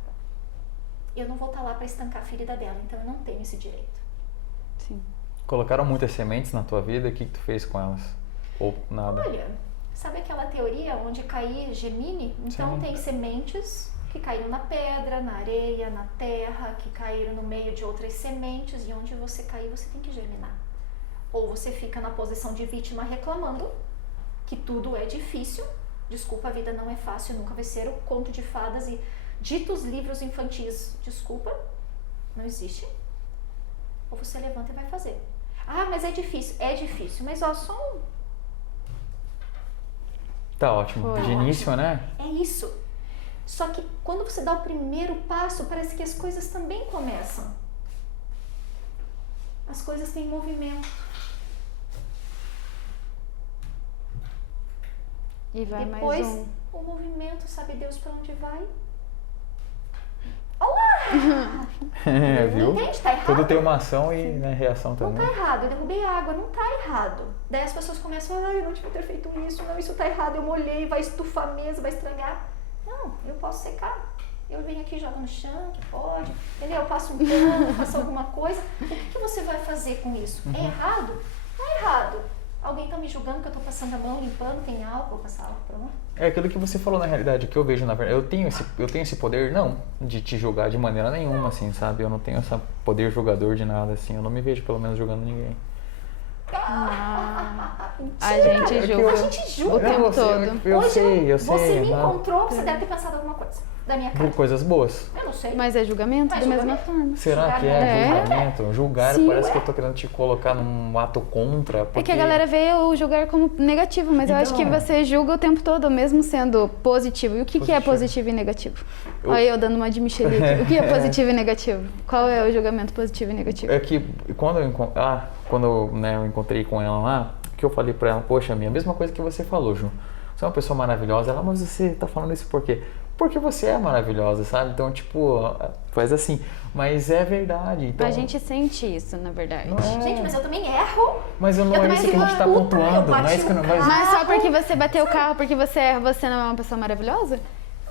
Eu não vou estar lá para estancar a ferida dela, então eu não tenho esse direito. Sim. Colocaram muitas sementes na tua vida, o que tu fez com elas? Ou nada? Olha, sabe aquela teoria onde cair germine? Então Sim. tem sementes que caíram na pedra, na areia, na terra, que caíram no meio de outras sementes, e onde você cair você tem que germinar. Ou você fica na posição de vítima reclamando que tudo é difícil, desculpa, a vida não é fácil, nunca vai ser o conto de fadas e ditos livros infantis, desculpa, não existe. Ou você levanta e vai fazer. Ah, mas é difícil, mas ó, só um... Tá ótimo. Foi De início, né? É isso. Só que quando você dá o primeiro passo, parece que as coisas também começam. As coisas têm movimento. E vai Depois, mais um. o movimento, sabe Deus para onde vai? É, viu? Entende? Tá errado? Tudo tem uma ação e né, reação Não também. tá errado, eu derrubei água, não tá errado. Daí as pessoas começam, eu não devia ter feito isso, não, isso tá errado, eu molhei, vai estufar a mesa, vai estragar. Não, eu posso secar. Eu venho aqui, jogo no chão, que pode, entendeu? Eu passo um pano, faço alguma coisa. O que você vai fazer com isso? É errado? Não é errado. Alguém tá me julgando que eu tô passando a mão, limpando, tem álcool, vou passar álcool, pronto. É aquilo que você falou na realidade, o que eu vejo na verdade. Eu tenho esse poder, não, de te julgar de maneira nenhuma, assim, sabe? Eu não tenho esse poder julgador de nada, assim. Eu não me vejo, pelo menos, julgando ninguém. A gente É que julga. eu- A gente julga. O tempo eu sei, todo. Eu Hoje sei, eu sei. você me mas- encontrou, você deve ter pensado alguma coisa da minha cara. Por coisas boas. Eu não sei. Mas é julgamento Mas da mesma julgamento. forma. Será que é É. julgamento? Julgar Sim. parece que eu tô querendo te colocar num ato contra. É Porque... que a galera vê o julgar como negativo, mas eu acho que Então. você julga o tempo todo, mesmo sendo positivo. E o que é Positivo. positivo e negativo? Eu- Olha eu dando uma de Michele aqui. O que é positivo e negativo? Qual é o julgamento positivo e negativo? É que quando eu encontrei com ela lá, que eu falei pra ela, poxa, a mesma coisa que você falou, Ju. Você é uma pessoa maravilhosa. Ela, mas você tá falando isso por quê? Porque você é maravilhosa, sabe? Então, tipo, faz assim. Mas é verdade. Então, A gente sente isso, na verdade. não é. Gente, mas eu também erro. Mas não eu é também isso que a gente tá puta, pontuando. eu Não é bati isso que no não vai. carro. Mas só porque você bateu o carro, porque você não é uma pessoa maravilhosa?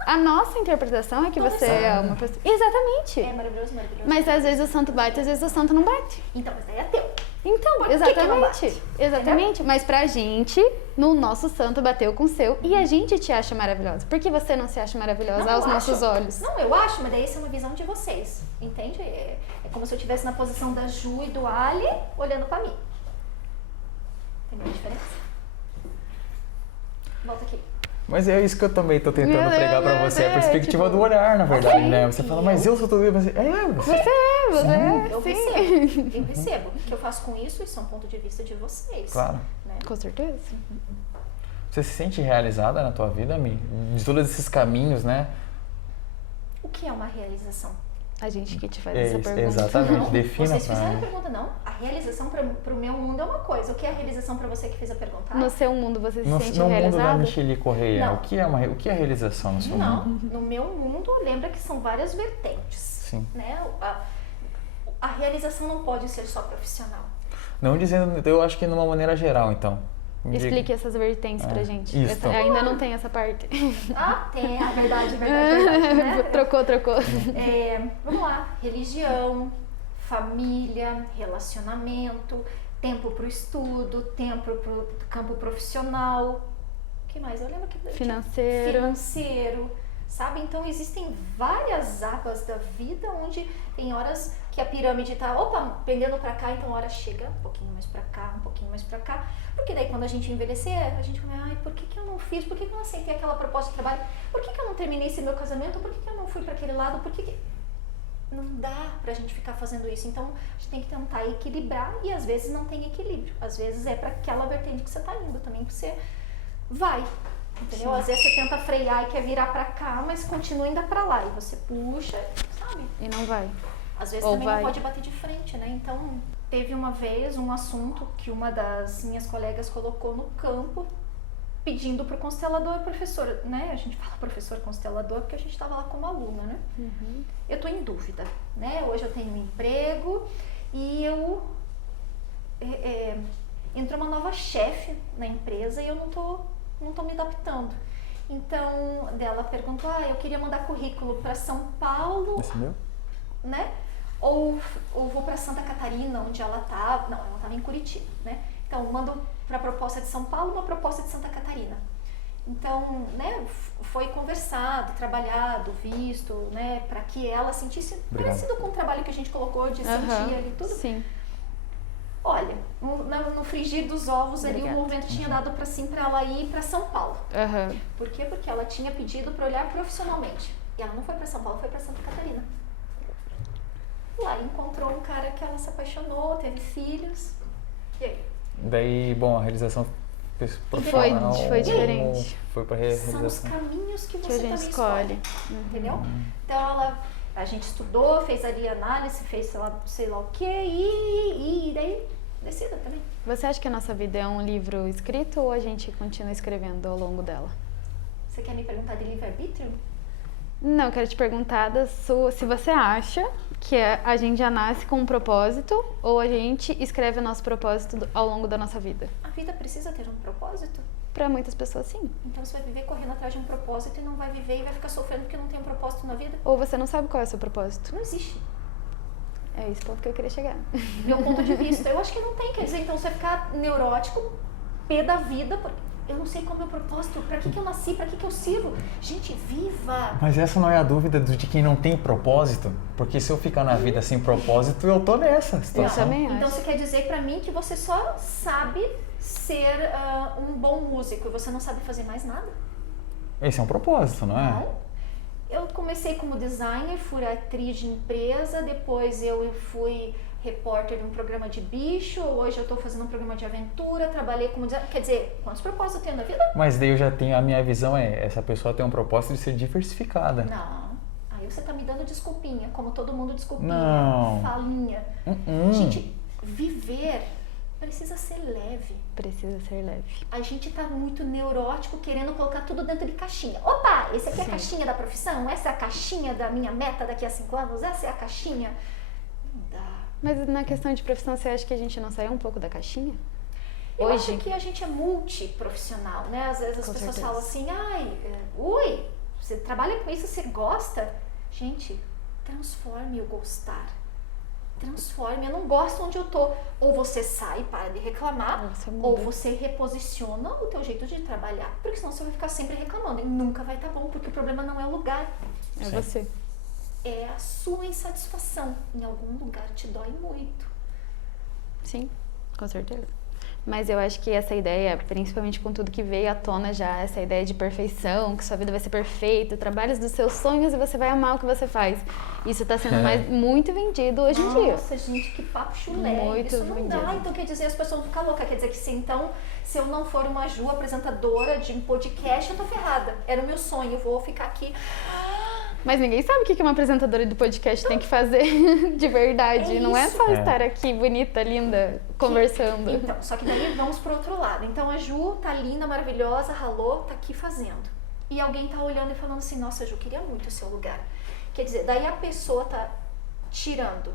A nossa interpretação é que você é uma pessoa... Exatamente. É maravilhoso, maravilhoso. Mas às vezes o santo bate, às vezes o santo não bate. Então, mas daí é teu. Então, Por que que não exatamente. bate? Exatamente. Mas pra gente, no nosso santo bateu com o seu e a gente te acha maravilhosa. Por que você não se acha maravilhosa Não, aos eu nossos acho. olhos? Não, eu acho, mas daí essa é uma visão de vocês. Entende? É como se eu estivesse na posição da Ju e do Ali olhando pra mim. Entendeu a diferença? Volta aqui. Mas é isso que eu também tô tentando Meu pregar pra Deus, você, a é, perspectiva tipo, do olhar, na verdade, ok. né? Você fala, mas eu sou tudo isso. Você é, Você é, Eu sim. recebo. Eu recebo. O que eu faço com isso, isso é um ponto de vista de vocês. Claro. Né? Com certeza. Você se sente realizada na tua vida, Mi? De todos esses caminhos, né? O que é uma realização? A gente que te faz essa pergunta. Exatamente, Não, defina vocês pra fizeram a mim. pergunta, não. A realização pro meu mundo é uma coisa. O que é a realização pra você que fez a pergunta? No seu mundo você se No, sente no mundo da realizado? Michele Correia, Não. o que é realização no seu Não, mundo? no meu mundo, lembra que são várias vertentes. Sim. Né? A realização não pode ser só profissional. Não dizendo, eu acho que numa maneira geral, então. Me diga. Explique essas vertentes pra gente. isso, então. Ainda não tem essa parte. Ah, tem, a verdade, né? Trocou. Vamos lá, religião, família, relacionamento, tempo para o estudo, tempo para o campo profissional. O que mais? Eu lembro que financeiro, sabe? Então existem várias abas da vida onde tem horas que a pirâmide tá, pendendo para cá, então a hora chega um pouquinho mais para cá, um pouquinho mais para cá. Porque daí quando a gente envelhecer, a gente começa, ai, por que eu não fiz? Por que eu não aceitei aquela proposta de trabalho? Por que eu não terminei esse meu casamento? Por que eu não fui para aquele lado? Por que não dá pra gente ficar fazendo isso? Então a gente tem que tentar equilibrar e às vezes não tem equilíbrio. Às vezes é para aquela vertente que você tá indo também, que você vai. Entendeu? Às vezes você tenta frear e quer virar pra cá, mas continua indo pra lá. E você puxa, sabe? E não vai. Às vezes Ou também vai. não pode bater de frente, né? Então, teve uma vez um assunto que uma das minhas colegas colocou no campo pedindo pro constelador, professor, né? A gente fala professor constelador porque a gente estava lá como aluna, né? Eu tô em dúvida, né? Hoje eu tenho um emprego e entrou uma nova chefe na empresa e eu não tô me adaptando. Então, ela perguntou, eu queria mandar currículo para São Paulo, Esse meu? né? Ou vou para Santa Catarina, onde ela tá. Não, ela estava em Curitiba, né? Então, mando para a proposta de São Paulo, uma proposta de Santa Catarina. Então, né, foi conversado, trabalhado, visto, né, para que ela sentisse parecido com o trabalho que a gente colocou de sentir ali tudo. Sim. Olha, no frigir dos ovos ali, o movimento tinha dado para ela ir para São Paulo. Por quê? Porque ela tinha pedido para olhar profissionalmente. E ela não foi para São Paulo, foi para Santa Catarina. Lá encontrou um cara que ela se apaixonou, teve filhos. E aí? Daí, bom, a realização profissional foi diferente. Foi para realização. São os caminhos que Que a você gente também escolhe. Entendeu? Então a gente estudou, fez ali análise, fez sei lá o quê e daí decida também. Você acha que a nossa vida é um livro escrito ou a gente continua escrevendo ao longo dela? Você quer me perguntar de livre-arbítrio? Não, eu quero te perguntar se você acha que a gente já nasce com um propósito ou a gente escreve o nosso propósito ao longo da nossa vida. A vida precisa ter um propósito? Para muitas pessoas, sim. Então você vai viver correndo atrás de um propósito e não vai viver e vai ficar sofrendo porque não tem um propósito na vida? Ou você não sabe qual é o seu propósito. Não existe. É esse ponto que eu queria chegar. Meu ponto de vista, eu acho que não tem. Quer dizer, então você vai ficar neurótico, pé da vida, porque eu não sei qual é o meu propósito, pra que eu nasci, pra que eu sirvo. Gente, viva! Mas essa não é a dúvida de quem não tem propósito? Porque se eu ficar na vida sem propósito, eu tô nessa situação. Eu também acho. Então você quer dizer pra mim que você só sabe ser um bom músico e você não sabe fazer mais nada? Esse é um propósito, não é? Não. Eu comecei como designer, fui atriz de empresa, depois eu fui repórter de um programa de bicho, hoje eu estou fazendo um programa de aventura, trabalhei como designer. Quer dizer, quantos propósitos eu tenho na vida? Mas daí eu já tenho, a minha visão essa pessoa tem um propósito de ser diversificada. Não. Aí você tá me dando desculpinha, como todo mundo desculpinha. Não. Falinha. Gente, viver precisa ser leve. Precisa ser leve. A gente tá muito neurótico querendo colocar tudo dentro de caixinha. Opa, esse aqui é a caixinha da profissão, essa é a caixinha da minha meta daqui a 5 anos, essa é a caixinha. Não dá. Mas na questão de profissão, você acha que a gente não saiu um pouco da caixinha? Eu Hoje? acho que a gente é multiprofissional, né? Às vezes as Com pessoas certeza. falam assim, você trabalha com isso, você gosta? Gente, transforme o gostar. Transforme, eu não gosto onde eu tô. Ou você sai, para de reclamar, Você muda. ou você reposiciona o teu jeito de trabalhar, porque senão você vai ficar sempre reclamando e nunca vai estar bom, porque o problema não é o lugar, É Sim. você. é a sua insatisfação. Em algum lugar te dói muito. Sim, com certeza. Mas eu acho que essa ideia, principalmente com tudo que veio à tona já, essa ideia de perfeição, que sua vida vai ser perfeita, trabalhos dos seus sonhos e você vai amar o que você faz. Isso está sendo muito vendido hoje em dia. Nossa, gente, que papo chulé. Muito Isso não dá. vendido. Então quer dizer, as pessoas vão ficar loucas. Quer dizer que se eu não for uma Ju apresentadora de um podcast, eu tô ferrada. Era o meu sonho, eu vou ficar aqui. Mas ninguém sabe o que uma apresentadora de podcast tem que fazer de verdade. É Não é isso. só estar aqui bonita, linda, conversando. Então, só que daí vamos pro outro lado. Então a Ju tá linda, maravilhosa, ralou, tá aqui fazendo. E alguém tá olhando e falando assim, nossa, Ju, queria muito o seu lugar. Quer dizer, daí a pessoa tá tirando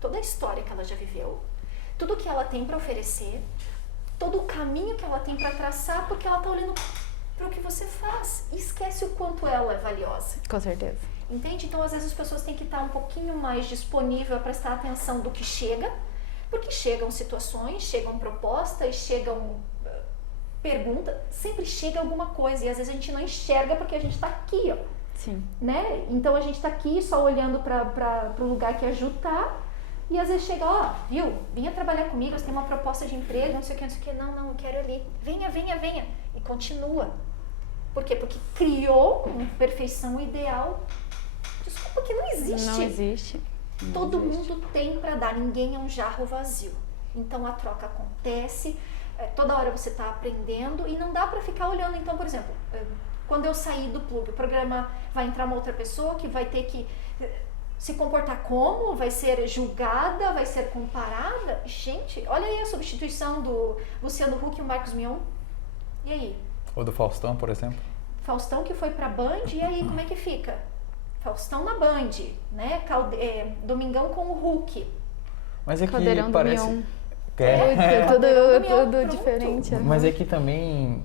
toda a história que ela já viveu, tudo que ela tem para oferecer, todo o caminho que ela tem para traçar, porque ela tá olhando pro que você faz e esquece o quanto ela é valiosa. Com certeza. Entende? Então, às vezes, as pessoas têm que estar um pouquinho mais disponível a prestar atenção do que chega, porque chegam situações, chegam propostas, chegam perguntas, sempre chega alguma coisa e às vezes a gente não enxerga porque a gente está aqui, ó, Sim. né? Então, a gente está aqui só olhando para o lugar que a Ju tá e às vezes chega, ó, viu? Vinha trabalhar comigo, você tem uma proposta de emprego, não sei o que, não sei o que. Não, eu quero ali. Venha. E continua. Por quê? Porque criou uma perfeição ideal. Desculpa, que não existe. Não existe. Todo mundo tem para dar, ninguém é um jarro vazio. Então a troca acontece, toda hora você está aprendendo e não dá para ficar olhando. Então, por exemplo, quando eu sair do plug, o programa vai entrar uma outra pessoa que vai ter que se comportar como? Vai ser julgada? Vai ser comparada? Gente, olha aí a substituição do Luciano Huck e o Marcos Mion. E aí? Ou do Faustão, por exemplo? Faustão que foi pra Band, e aí como é que fica? Faustão na Band, né? Domingão com o Hulk. Mas é que Caldeirão do parece... Mion. Caldeirão do Mion, Tudo pronto. diferente. Mas é que também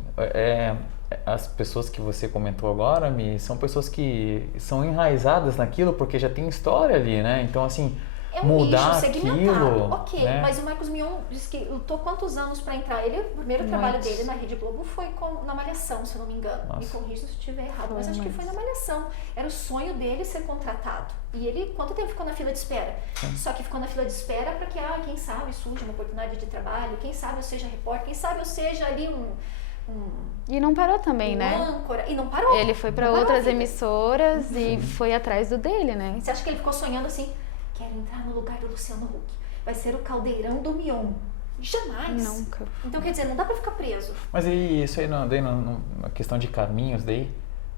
as pessoas que você comentou agora, Mi, são pessoas que são enraizadas naquilo porque já tem história ali, né? Então, assim, É um mudar nicho segmentado, aquilo... ok, né? mas o Marcos Mion disse que lutou quantos anos pra entrar? O primeiro trabalho Muitos. dele na Rede Globo foi na Malhação, se eu não me engano. Nossa. Me corrija se eu estiver errado, mas Foi, acho que mas- foi na Malhação. Era o sonho dele ser contratado. E ele, quanto tempo ficou na fila de espera? Só que ficou na fila de espera para que, quem sabe surja uma oportunidade de trabalho, quem sabe eu seja repórter, quem sabe eu seja ali um E não parou também, né? âncora. E não parou. Ele foi pra Não parou a outras vida. emissoras e foi atrás do dele, né? Você acha que ele ficou sonhando assim, quero entrar no lugar do Luciano Huck, vai ser o Caldeirão do Mion? Jamais. Nunca. Então, quer dizer, não dá pra ficar preso. Mas e isso aí, daí, na questão de caminhos, daí,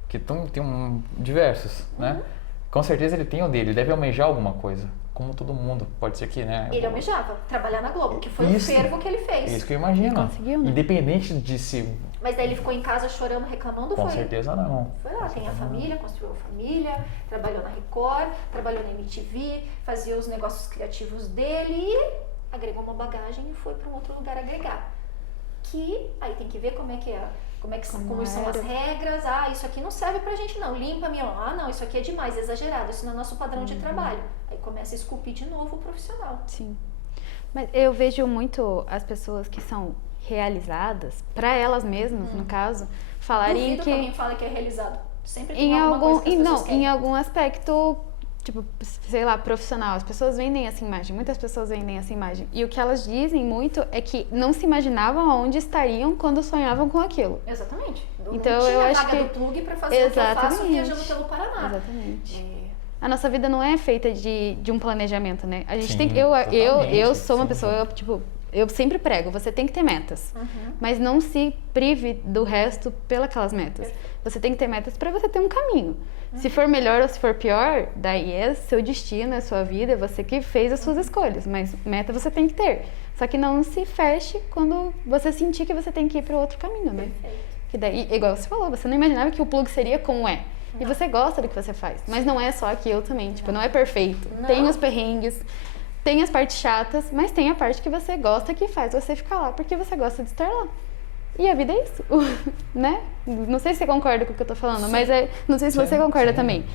que tem diversos, né? Com certeza ele tem o dele, ele deve almejar alguma coisa, como todo mundo, pode ser que, né? Ele almejava trabalhar na Globo, que foi Isso. o fervo que ele fez. Isso que eu imagino. Ele conseguiu, né? Independente de se... Mas daí ele ficou em casa chorando, reclamando, Com foi? certeza não. Foi lá, tem a família, construiu a família, trabalhou na Record, trabalhou na MTV, fazia os negócios criativos dele e agregou uma bagagem e foi para um outro lugar agregar. Que aí tem que ver como são as era. regras. Isso aqui não serve pra gente não, limpa minha mão. Não, isso aqui é demais, exagerado, isso não é nosso padrão de trabalho. Aí começa a esculpir de novo o profissional. Sim. Mas eu vejo muito as pessoas que são realizadas, pra elas mesmas, no caso, falarem Duvido que que alguém fale que é realizado. Sempre tem em alguma algum, coisa que as pessoas querem. em algum aspecto, tipo, sei lá, profissional, as pessoas vendem essa imagem, muitas pessoas vendem essa imagem. E o que elas dizem muito é que não se imaginavam aonde estariam quando sonhavam com aquilo. Exatamente. Então, não tinha eu acho vaga que- do plug pra fazer o que eu faço Exatamente. viajando pelo Paraná. Exatamente. É, A nossa vida não é feita de um planejamento, né? A gente Sim, tem que, totalmente, eu sou uma sim, pessoa, tipo, eu sempre prego, você tem que ter metas, mas não se prive do resto pelas metas. Você tem que ter metas para você ter um caminho. Se for melhor ou se for pior, daí é seu destino, é sua vida, é você que fez as suas escolhas, mas meta você tem que ter. Só que não se feche quando você sentir que você tem que ir para outro caminho, né? Que daí, igual você falou, você não imaginava que o plug seria como é. E você gosta do que você faz, mas não é só aquilo também, tipo, não é perfeito. Não. Tem os perrengues, tem as partes chatas, mas tem a parte que você gosta que faz você ficar lá, porque você gosta de estar lá. E a vida é isso, né? Não sei se você concorda com o que eu tô falando, mas não sei se você concorda também.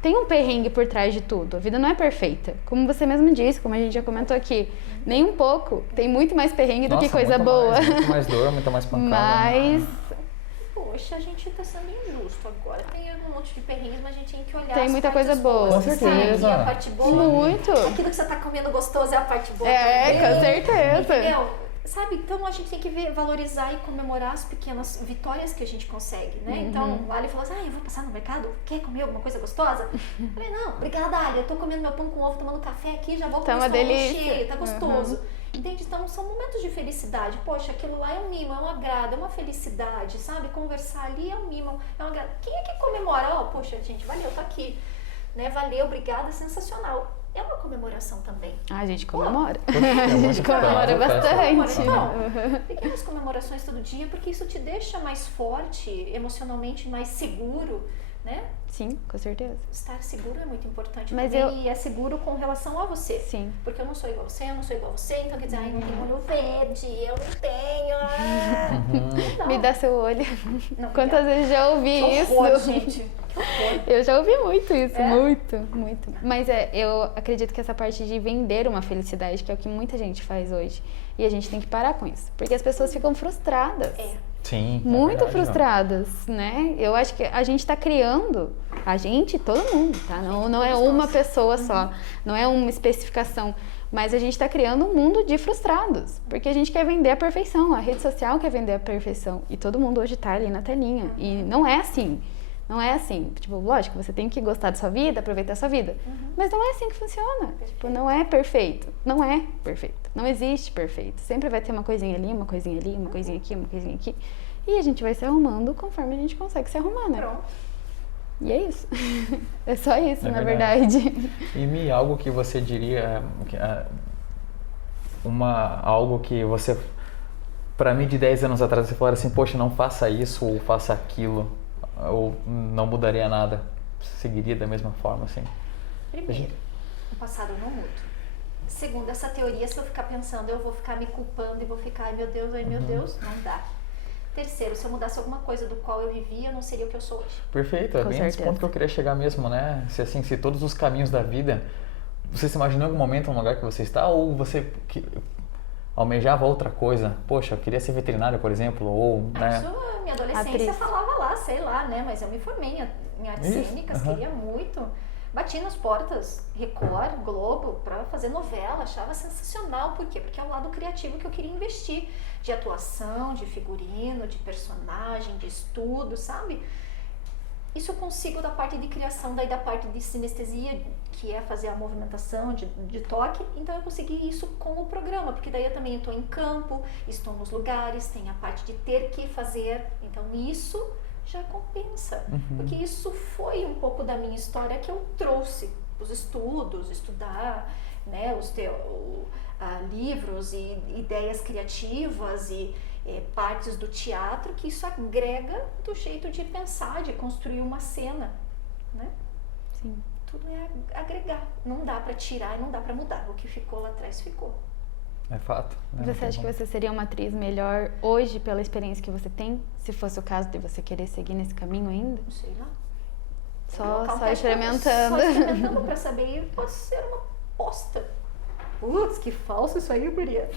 Tem um perrengue por trás de tudo, a vida não é perfeita. Como você mesmo disse, como a gente já comentou aqui, nem um pouco, tem muito mais perrengue do que Nossa, coisa muito boa. Mais, muito mais dor, muito mais pancada. Mas Poxa, a gente tá sendo injusto agora. Tem um monte de perrengues, mas a gente tem que olhar Tem as muita partes coisa boa. boas, Com sabe? certeza. E a parte boa. muito. Aquilo que você tá comendo gostoso é a parte boa. É, também. com certeza. Entendeu? Sabe, então a gente tem que valorizar e comemorar as pequenas vitórias que a gente consegue, né? Então, a Ali falou assim, eu vou passar no mercado, quer comer alguma coisa gostosa? Eu falei, não, obrigada, Ali, eu tô comendo meu pão com ovo, tomando café aqui, já vou Tá comer uma estômago delícia. cheio, tá gostoso. Entende? Então, são momentos de felicidade. Poxa, aquilo lá é um mimo, é um agrado, é uma felicidade, sabe? Conversar ali é um mimo, é um agrado. Quem é que comemora? Poxa, gente, valeu, tá aqui. Né? Valeu, obrigada, sensacional. É uma comemoração também. A gente comemora. Poxa, é A gente muito comemora legal, bastante. Então, pequenas comemorações todo dia, porque isso te deixa mais forte, emocionalmente mais seguro, né? Sim, com certeza. Estar seguro é muito importante Mas também, e é seguro com relação a você. Sim. Porque eu não sou igual a você, eu não sou igual a você, então quer dizer, não tenho olho verde, eu não tenho. Não. Me dá seu olho. Não, Quantas vezes já ouvi que isso? horror, gente. Que horror. Eu já ouvi muito isso, É? muito. Mas eu acredito que essa parte de vender uma felicidade, que é o que muita gente faz hoje, e a gente tem que parar com isso. Porque as pessoas ficam frustradas. É. Sim, é Muito verdade, frustradas, né? Eu acho que a gente tá criando, todo mundo, tá? Não é uma pessoa só, não é uma especificação, mas a gente tá criando um mundo de frustrados, porque a gente quer vender a perfeição, a rede social quer vender a perfeição, e todo mundo hoje tá ali na telinha, e não é assim. Não é assim, tipo, lógico, você tem que gostar da sua vida, aproveitar a sua vida, mas não é assim que funciona, tipo, não é perfeito, não existe perfeito, sempre vai ter uma coisinha ali, uma coisinha ali, uma coisinha aqui, uma coisinha aqui, e a gente vai se arrumando conforme a gente consegue se arrumar, né? Pronto. E é isso, é só isso, É na verdade. verdade. E Mi, algo que você diria, algo que você pra mim de 10 anos atrás você falaram assim, poxa, não faça isso ou faça aquilo, ou não mudaria nada, seguiria da mesma forma, assim? Primeiro, o passado eu não mudo. Segundo, essa teoria, se eu ficar pensando, eu vou ficar me culpando e vou ficar, ai meu Deus, não dá. Terceiro, se eu mudasse alguma coisa do qual eu vivia, eu não seria o que eu sou hoje. Perfeito, é Com bem nesse certeza. ponto que eu queria chegar mesmo, né? Se todos os caminhos da vida, você se imaginou em algum momento no lugar que você está, ou você almejava outra coisa? Poxa, eu queria ser veterinário, por exemplo, ou, né? Isso, na minha adolescência, Atriz. falava lá, sei lá, né? Mas eu me formei em artes Isso, cênicas, aham. queria muito. Bati nas portas, Record, Globo, pra fazer novela, achava sensacional. Por quê? Porque é o lado criativo que eu queria investir. De atuação, de figurino, de personagem, de estudo, sabe? Isso eu consigo da parte de criação, daí da parte de sinestesia, que é fazer a movimentação de toque. Então eu consegui isso com o programa, porque daí eu também estou em campo, estou nos lugares, tem a parte de ter que fazer. Então isso já compensa, porque isso foi um pouco da minha história que eu trouxe, os estudos, estudar, né, livros e ideias criativas e partes do teatro, que isso agrega do jeito de pensar, de construir uma cena, né? Sim. Tudo é agregar, não dá para tirar e não dá para mudar, o que ficou lá atrás ficou. É fato. Né? Você acha que você seria uma atriz melhor hoje pela experiência que você tem? Se fosse o caso de você querer seguir nesse caminho ainda? Não sei lá. Só experimentando. Só experimentando pra saber, e pode ser uma bosta. Putz, que falso isso aí, guria.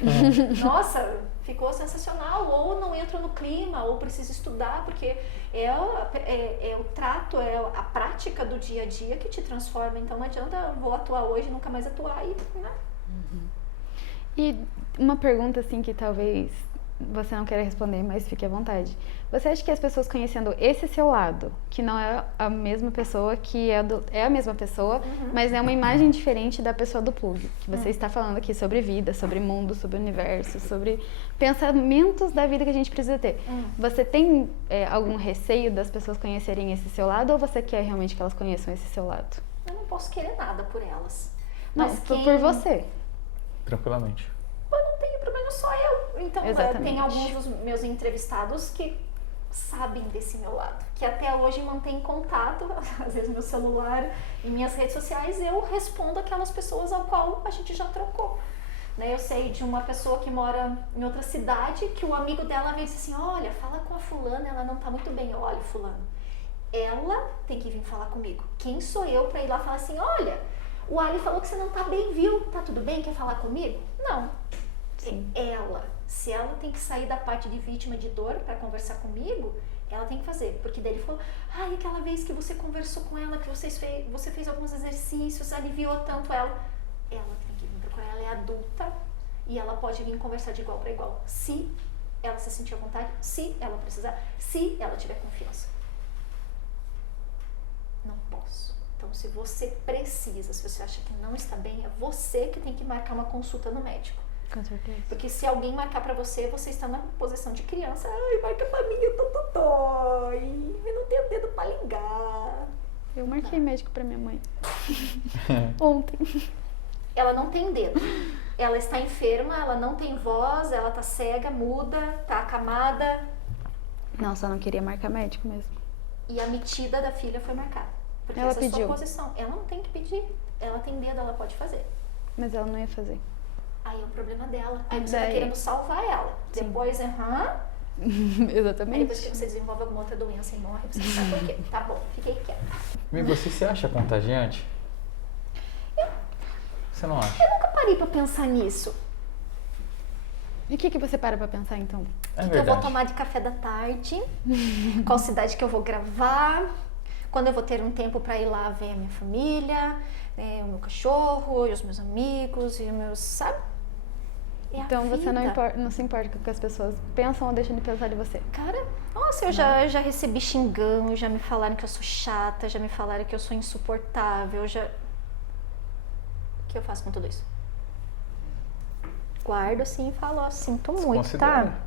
Nossa, ficou sensacional. Ou não entro no clima, ou preciso estudar, porque é o trato, é a prática do dia a dia que te transforma. Então não adianta, vou atuar hoje, nunca mais atuar e, né? E uma pergunta assim que talvez você não queira responder, mas fique à vontade. Você acha que as pessoas conhecendo esse seu lado, que não é a mesma pessoa, é a mesma pessoa, mas é uma imagem diferente da pessoa do Plug, que você está falando aqui sobre vida, sobre mundo, sobre universo, sobre pensamentos da vida que a gente precisa ter. Você tem algum receio das pessoas conhecerem esse seu lado, ou você quer realmente que elas conheçam esse seu lado? Eu não posso querer nada por elas. Não, Mas por você. Tranquilamente. Eu não tenho problema, só eu. Então, Exatamente. tem alguns dos meus entrevistados que sabem desse meu lado, que até hoje mantém contato, às vezes meu celular e minhas redes sociais, eu respondo aquelas pessoas ao qual a gente já trocou. Né? Eu sei de uma pessoa que mora em outra cidade, que o amigo dela me disse assim, olha, fala com a fulana, ela não tá muito bem. Olha, fulano, ela tem que vir falar comigo. Quem sou eu pra ir lá falar assim, olha, o Ali falou que você não tá bem, viu? Tá tudo bem? Quer falar comigo? Não. Sim. Ela. Se ela tem que sair da parte de vítima de dor pra conversar comigo, ela tem que fazer. Porque daí ele falou, ai, aquela vez que você conversou com ela, que você fez alguns exercícios, aliviou tanto ela. Ela tem que vir procurar, ela é adulta e ela pode vir conversar de igual para igual. Se ela se sentir à vontade, se ela precisar, se ela tiver confiança. Não posso. Então, se você precisa, se você acha que não está bem, é você que tem que marcar uma consulta no médico. Com certeza. Porque se alguém marcar pra você, você está na posição de criança. Ai, marca pra mim, eu tô dói. Eu não tenho dedo pra ligar. Eu marquei médico pra minha mãe. Ontem. Ela não tem dedo. Ela está enferma, ela não tem voz, ela tá cega, muda, tá acamada. Não, só não queria marcar médico mesmo. E a metida da filha foi marcada. Porque Ela essa é a pediu. sua posição. Ela não tem que pedir. Ela tem dedo, ela pode fazer. Mas ela não ia fazer. Aí é o problema dela. E Aí você tá daí? querendo salvar ela. Sim. Depois, Aí Exatamente. depois que você desenvolve alguma outra doença e morre, você não sabe por quê. Tá bom, fiquei quieta. E você se acha contagiante? Você não acha? Nunca parei pra pensar nisso. E o que você para pra pensar então? É O que eu vou verdade. tomar de café da tarde, qual cidade que eu vou gravar, quando eu vou ter um tempo pra ir lá ver a minha família, o meu cachorro, e os meus amigos, e os meus, sabe? É a Então você vida. não se importa com o que as pessoas pensam ou deixam de pensar de você. Cara, nossa, eu já recebi xingão, já me falaram que eu sou chata, já me falaram que eu sou insuportável, já... O que eu faço com tudo isso? Guardo assim e falo, ó, sinto muito, tá? Desconsidera.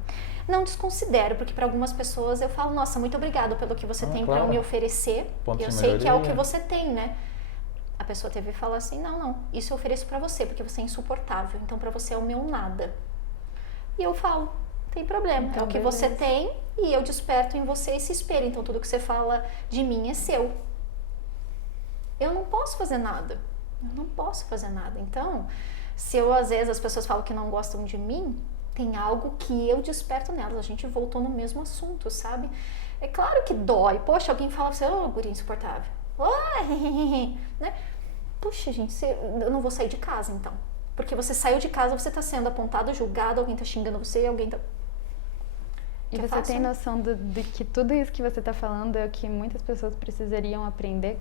Não desconsidero, porque para algumas pessoas eu falo, nossa, muito obrigado pelo que você tem claro. para me oferecer. Ponto Eu de sei que é o melhoria. que você tem, né? A pessoa teve que falar assim, não, isso eu ofereço para você, porque você é insuportável, então para você é o meu nada. E eu falo, tem problema. Então, é o que beleza. você tem e eu desperto em você esse espelho. Então tudo que você fala de mim é seu. Eu não posso fazer nada. Eu não posso fazer nada. Então, se eu, às vezes, as pessoas falam que não gostam de mim, tem algo que eu desperto nelas. A gente voltou no mesmo assunto, sabe? É claro que dói. Poxa, alguém fala pra você, ô, guria insuportável. Né? Puxa, gente, eu não vou sair de casa, então. Porque você saiu de casa, você tá sendo apontado, julgado, alguém tá xingando você, alguém tá... E Que é você fácil, tem né? noção de que tudo isso que você tá falando é o que muitas pessoas precisariam aprender?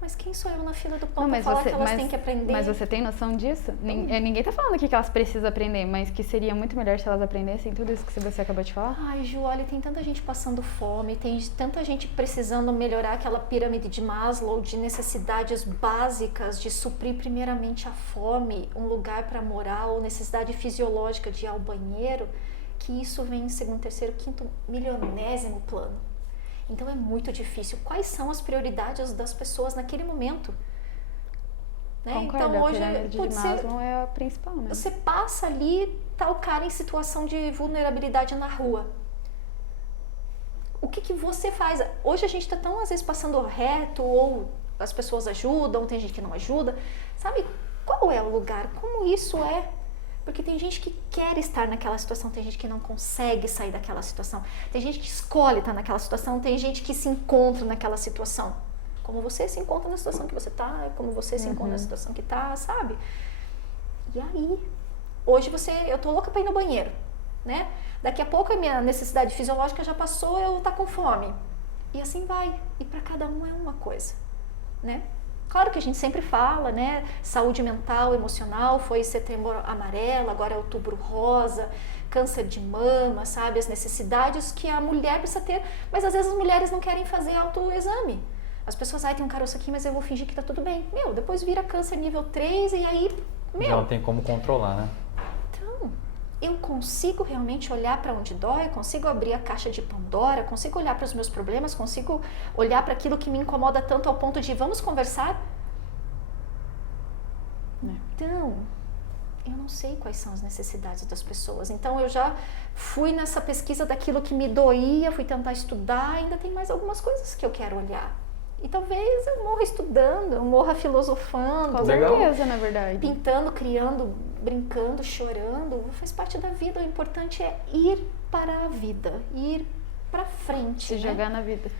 Mas quem sou eu na fila do pão Não, pra mas falar você, que elas mas, têm que aprender? mas você tem noção disso? Ninguém tá falando aqui que elas precisam aprender, mas que seria muito melhor se elas aprendessem tudo isso que você acabou de falar? Ai, Ju, olha, tem tanta gente passando fome, tem tanta gente precisando melhorar aquela pirâmide de Maslow, de necessidades básicas, de suprir primeiramente a fome, um lugar para morar, ou necessidade fisiológica de ir ao banheiro, que isso vem em segundo, terceiro, quinto, milionésimo plano. Então é muito difícil. Quais são as prioridades das pessoas naquele momento? Né? Concordo, Então a hoje pirâmide de pode ser... Maslow é a principal, né? Você passa ali, tá o cara em situação de vulnerabilidade na rua. O que que você faz? Hoje a gente tá tão, às vezes, passando reto, ou as pessoas ajudam, tem gente que não ajuda. Sabe qual é o lugar? Como isso é? Porque tem gente que quer estar naquela situação, tem gente que não consegue sair daquela situação. Tem gente que escolhe estar naquela situação, tem gente que se encontra naquela situação. Como você se encontra na situação que você tá, como você se encontra na situação que tá, sabe? E aí? Hoje eu tô louca pra ir no banheiro, né? Daqui a pouco a minha necessidade fisiológica já passou, eu tá com fome. E assim vai. E para cada um é uma coisa, né? Claro que a gente sempre fala, né? Saúde mental, emocional, foi setembro amarelo, agora é outubro rosa, câncer de mama, sabe? As necessidades que a mulher precisa ter, mas às vezes as mulheres não querem fazer autoexame. As pessoas, tem um caroço aqui, mas eu vou fingir que tá tudo bem. Meu, depois vira câncer nível 3 e aí, Já não tem como controlar, né? Então, eu consigo realmente olhar para onde dói, consigo abrir a caixa de Pandora, consigo olhar para os meus problemas, consigo olhar para aquilo que me incomoda tanto ao ponto de vamos conversar? Então, eu não sei quais são as necessidades das pessoas. Então, eu já fui nessa pesquisa daquilo que me doía, fui tentar estudar, ainda tem mais algumas coisas que eu quero olhar. E talvez eu morra estudando, eu morra filosofando, Com certeza, na verdade. pintando, criando, brincando, chorando, faz parte da vida. O importante é ir para a vida, ir para frente. Se né? jogar na vida.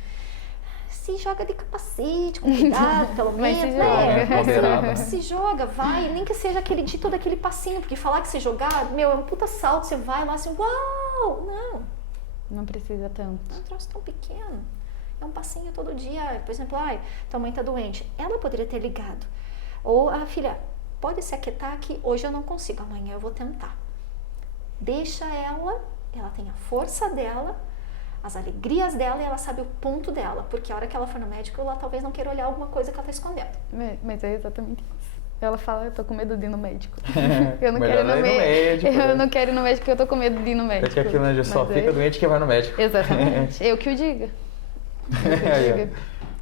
Se joga de capacete, com cuidado, pelo Mas menos, se né? joga. Moderado, né? Se joga, vai, nem que seja aquele de todo aquele passinho, porque falar que se jogar, meu, é um puta salto, você vai lá assim, uau! Não, Não precisa tanto. é um troço tão pequeno. É um passinho todo dia. Por exemplo, tua mãe tá doente. Ela poderia ter ligado. Ou a filha, pode se aquietar que hoje eu não consigo, amanhã eu vou tentar. Deixa ela tem a força dela, as alegrias dela e ela sabe o ponto dela. Porque a hora que ela for no médico, ela talvez não queira olhar alguma coisa que ela tá escondendo. Mas é exatamente isso. Ela fala, eu tô com medo de ir no médico. Eu não Melhor quero ir no não ir no médico, Eu né? não quero ir no médico porque eu tô com medo de ir no médico. É que aquilo né, só Mas fica doente quem vai no médico. Exatamente. Eu que o diga. Eu que o Aí, ó. diga.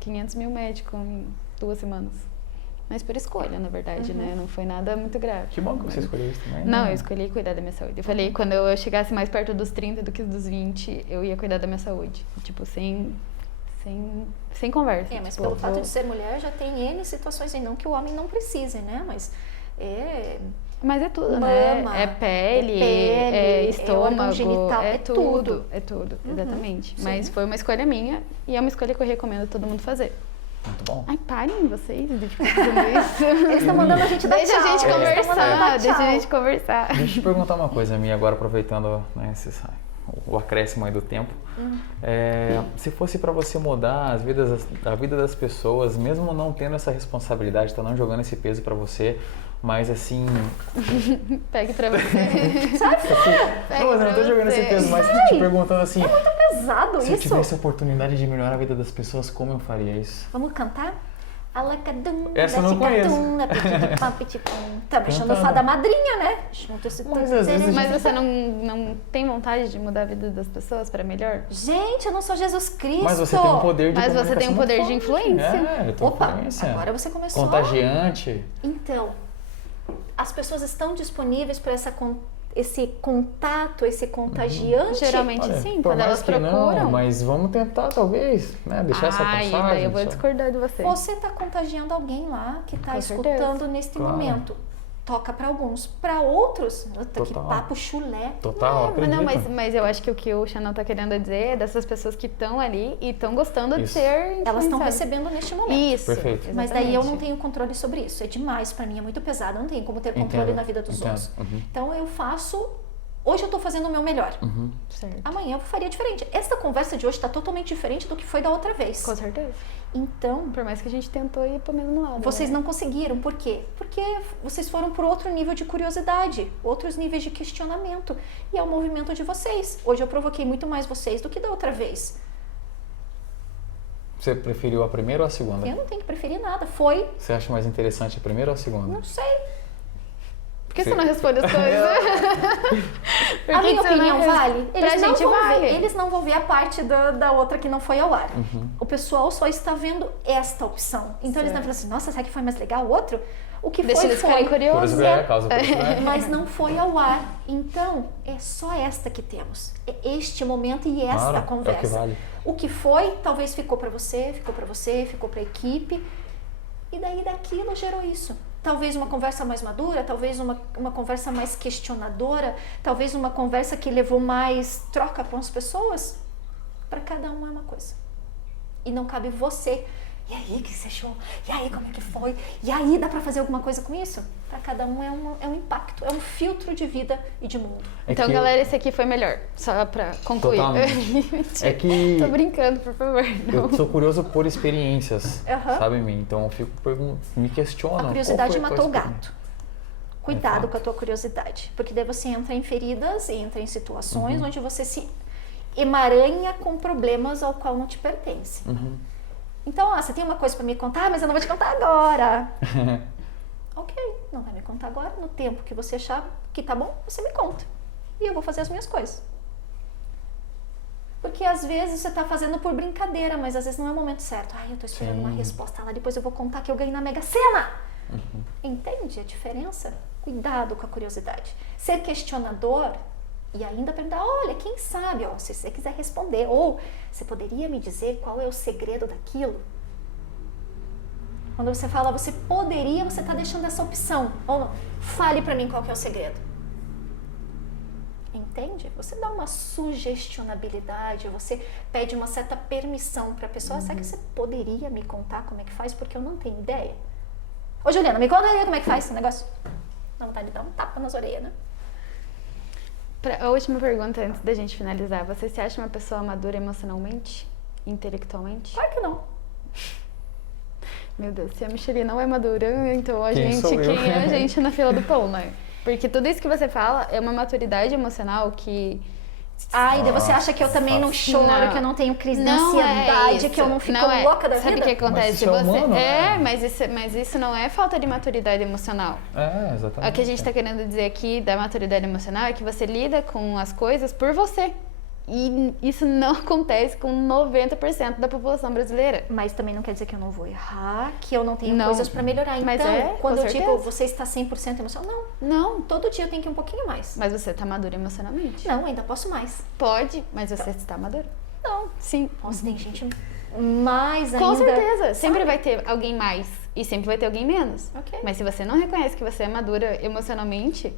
500 mil médicos em 2 semanas. Mas por escolha, na verdade, né? Não foi nada muito grave. Que bom que você escolheu isso também. Não, né? eu escolhi cuidar da minha saúde. Eu falei, quando eu chegasse mais perto dos 30 do que dos 20, eu ia cuidar da minha saúde. Tipo, sem conversa. Mas Tipo, pelo vou- fato de ser mulher, já tem N situações, e não que o homem não precise, né? Mas Mas é tudo, Mama, né? É pele, é é estômago, órgão genital, é é tudo. tudo. É tudo, exatamente. sim. Mas foi uma escolha minha e é uma escolha que eu recomendo todo mundo fazer. Muito bom. Ai, parem vocês de ficar fazendo isso. eles estão mandando a gente dar Deixa tchau. a gente eles tão mandando conversar, dar deixa a tchau. gente conversar. Deixa eu te perguntar uma coisa, minha agora aproveitando né, o acréscimo aí do tempo. Se fosse para você mudar a vida das pessoas, mesmo não tendo essa responsabilidade, tá não jogando esse peso para você, mas assim... Pegue pra você. Sai fora! Não, mas eu não tô jogando esse peso, mas Sai! te perguntando assim, Pesado se eu isso. tivesse a oportunidade de melhorar a vida das pessoas, como eu faria isso? Vamos cantar? Alacadum, Essa eu não conheço. Tá deixando Cantando. fada madrinha, né? Junto esse Mas às vezes a Mas gente- você não tem vontade de mudar a vida das pessoas pra melhor? Gente, eu não sou Jesus Cristo. Mas você tem um poder de Mas você tem um comunicação poder de muito forte. influência. É, tua Opa, influência. agora você começou. Contagiante. Então, as pessoas estão disponíveis para esse contato, esse contagiante. Geralmente Olha, sim, por quando mais elas que procuram. Não, mas vamos tentar, talvez, né? Deixar essa passagem. Daí eu vou só. discordar de você. Você está contagiando alguém lá que está Com escutando certeza. neste Claro. momento. Toca para alguns, para outros, puta, que Total. papo chulé. Total, acredito. Mas eu acho que o que o Chanel tá querendo dizer é dessas pessoas que estão ali e estão gostando de Isso. ser Elas estão influenciadas. recebendo neste momento. Isso. Perfeito. Mas daí eu não exatamente. tenho controle sobre isso. É demais para mim, é muito pesado. Eu não tenho como ter controle Entendo, na vida dos entendo. outros. Uhum. Então eu faço. Hoje eu tô fazendo o meu melhor. Certo. Amanhã eu faria diferente. Essa conversa de hoje está totalmente diferente do que foi da outra vez. Com certeza. Então, Por mais que a gente tentou ir pro mesmo lado. vocês né? não conseguiram. Por quê? Porque vocês foram por outro nível de curiosidade, outros níveis de questionamento. E é o movimento de vocês. Hoje eu provoquei muito mais vocês do que da outra vez. Você preferiu a primeira ou a segunda? Eu não tenho que preferir nada. Foi, Você acha mais interessante a primeira ou a segunda? não sei. Por que você não responde as coisas? Por A que minha que você não opinião res- vale? Pra gente vão vale. ver, eles não vão ver a parte da outra que não foi ao ar. O pessoal só está vendo esta opção. Então eles não falam assim, nossa, será que foi mais legal o outro? O que Deixa foi, eles ficarem foi. curiosos. Curiosidade, causa curiosidade. Mas não foi ao ar. Então, é só esta que temos. É este momento e esta Claro, conversa. é o que vale. O que foi, talvez ficou para você, ficou para você, ficou para a equipe. E daí daquilo gerou isso. Talvez uma conversa mais madura, talvez uma conversa mais questionadora, talvez uma conversa que levou mais troca com as pessoas. Para cada um é uma coisa. E não cabe você. E aí, o que você achou? E aí, como é que foi? E aí, dá para fazer alguma coisa com isso? Para cada um é um impacto, é um filtro de vida e de mundo. É Então, que galera, esse aqui foi melhor. Só pra concluir. Totalmente. É que Tô brincando, por favor. Não. eu sou curioso por experiências, Aham. sabe, mim? Então eu fico me questiono. A qual curiosidade foi a tua matou o experiência? gato. Cuidado fato. com a tua curiosidade, porque daí você entra em feridas, entra em situações onde você se emaranha com problemas ao qual não te pertence. Então, você tem uma coisa para me contar, mas eu não vou te contar agora. Ok, não vai me contar agora. No tempo que você achar que tá bom, você me conta. E eu vou fazer as minhas coisas. Porque às vezes você tá fazendo por brincadeira, mas às vezes não é o momento certo. Ai, eu tô esperando uma Sim. resposta lá, depois eu vou contar que eu ganhei na Mega Sena. Entende a diferença? Cuidado com a curiosidade. Ser questionador e ainda perguntar, olha, quem sabe, ó, se você quiser responder, ou você poderia me dizer qual é o segredo daquilo? Quando você fala, você poderia, você está deixando essa opção. Ou não, fale para mim qual que é o segredo. Entende? Você dá uma sugestionabilidade, você pede uma certa permissão para a pessoa. Será que você poderia me contar como é que faz? Porque eu não tenho ideia. Ô, Juliana, me conta aí como é que faz esse negócio. Dá vontade de dar um tapa nas orelhas, né? A última pergunta, antes da gente finalizar. Você se acha uma pessoa madura emocionalmente? Intelectualmente? Claro que não. Meu Deus, se a Michelle não é madura, então quem é a gente na fila do pão, né? Porque tudo isso que você fala é uma maturidade emocional que... Ai, daí você acha que eu também não choro, Não. que eu não tenho crise de Não ansiedade, é que eu não isso. fico Não é. louca da Sabe vida? o que acontece? Mas isso é humano, né? Mas isso não é falta de maturidade emocional. É, exatamente. O que a gente está querendo dizer aqui da maturidade emocional é que você lida com as coisas por você. E isso não acontece com 90% da população brasileira. Mas também não quer dizer que eu não vou errar, que eu não tenho Não. coisas pra melhorar. Mas Então, é, quando com eu digo certeza. você está 100% emocional, não. Não, Todo dia eu tenho que ir um pouquinho mais. mas você está madura emocionalmente. Não, ainda posso mais. Pode, mas você está madura. Não. Sim. Nossa, tem gente mais ainda. Com certeza. Sempre sabe? vai ter alguém mais e sempre vai ter alguém menos. Ok. Mas se você não reconhece que você é madura emocionalmente,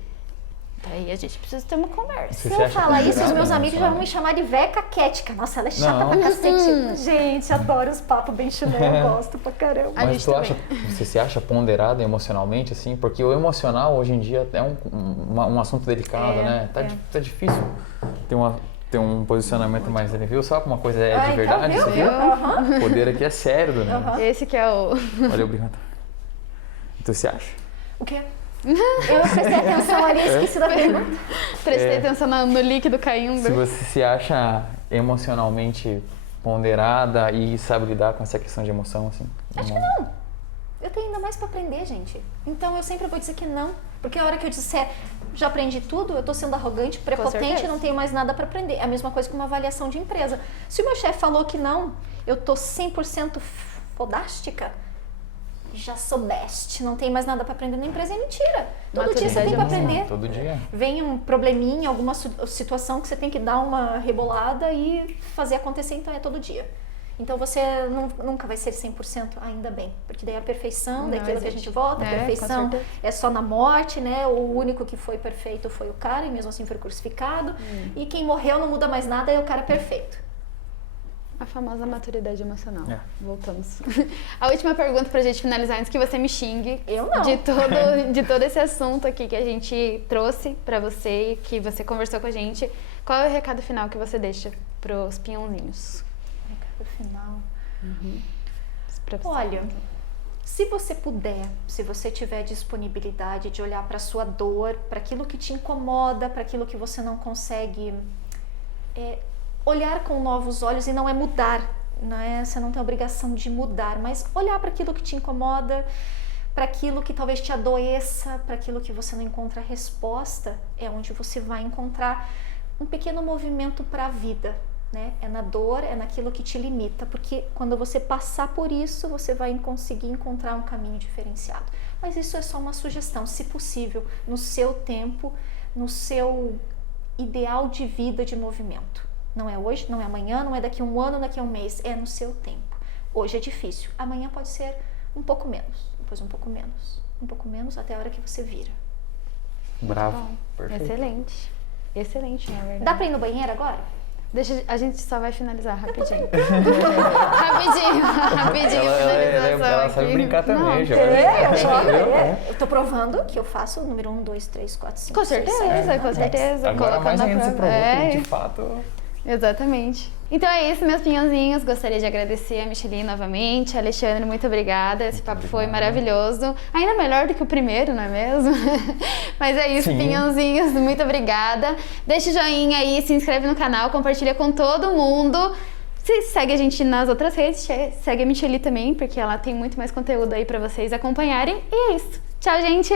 daí a gente precisa ter uma conversa. Se Você eu acha falar isso, os ponderada meus amigos já vão me emocionalmente? chamar de véia caquética. Nossa, ela é chata Não. pra cacete. Gente, adoro os papos bem chulé, eu gosto pra caramba. A Mas gente tu também. você se acha ponderada emocionalmente, assim? Porque o emocional hoje em dia é um assunto delicado, né? Tá difícil ter um posicionamento mais leve. Viu? Sabe uma coisa é de verdade? Então, Você viu? viu? Aham. O poder aqui é sério, Dona. Esse que é o... Valeu, obrigado. Então você acha? O quê? Eu prestei atenção ali, esqueci da pergunta. Prestei É. atenção no líquido caindo. Se você se acha emocionalmente ponderada e sabe lidar com essa questão de emoção, assim? Acho que não. Eu tenho ainda mais pra aprender, gente. Então eu sempre vou dizer que não. Porque a hora que eu disser, já aprendi tudo, eu tô sendo arrogante, prepotente, certeza. não tenho mais nada pra aprender. É a mesma coisa que uma avaliação de empresa. Se o meu chefe falou que não, eu tô 100% fodástica, já sou best, não tem mais nada para aprender na empresa, é mentira. Todo dia você tem para aprender. Todo dia. Vem um probleminha, alguma situação que você tem que dar uma rebolada e fazer acontecer, então é todo dia. Então você nunca vai ser 100%, ainda bem, porque daí a perfeição, daquilo que a gente volta, a perfeição é só na morte, né? O único que foi perfeito foi o cara e mesmo assim foi crucificado. E quem morreu não muda mais nada, é o cara perfeito. A famosa maturidade emocional. Voltamos. A última pergunta pra gente finalizar, antes que você me xingue. Eu não. De todo esse assunto aqui que a gente trouxe pra você e que você conversou com a gente. Qual é o recado final que você deixa pros pinhãozinhos? Final. Olha, se você puder, se você tiver disponibilidade de olhar para sua dor, para aquilo que te incomoda, para aquilo que você não consegue olhar com novos olhos, e não é mudar, você não tem a obrigação de mudar, mas olhar para aquilo que te incomoda, para aquilo que talvez te adoeça, para aquilo que você não encontra resposta, é onde você vai encontrar um pequeno movimento para a vida. Né? É na dor, é naquilo que te limita, porque quando você passar por isso, você vai conseguir encontrar um caminho diferenciado. Mas isso é só uma sugestão, se possível, no seu tempo, no seu ideal de vida, de movimento. Não é hoje, não é amanhã, não é daqui a um ano, daqui a um mês, é no seu tempo. Hoje é difícil, amanhã pode ser um pouco menos, depois um pouco menos, até a hora que você vira. Bravo, perfeito. Excelente, na verdade. Dá pra ir no banheiro agora? A gente só vai finalizar rapidinho. rapidinho, ela sabe brincar também, já. Eu tô provando que eu faço o número 1, 2, 3, 4, 5, com 6, certeza. Agora mais ainda você provou que de fato... Exatamente. Então é isso, meus pinhãozinhos. Gostaria de agradecer a Micheline novamente. Alexandre, muito obrigada. Esse papo foi maravilhoso. Ainda melhor do que o primeiro, não é mesmo? Mas é isso, pinhãozinhos. Muito obrigada. Deixa o joinha aí, se inscreve no canal, compartilha com todo mundo. Segue a gente nas outras redes, segue a Micheline também, porque ela tem muito mais conteúdo aí pra vocês acompanharem. E é isso. Tchau, gente!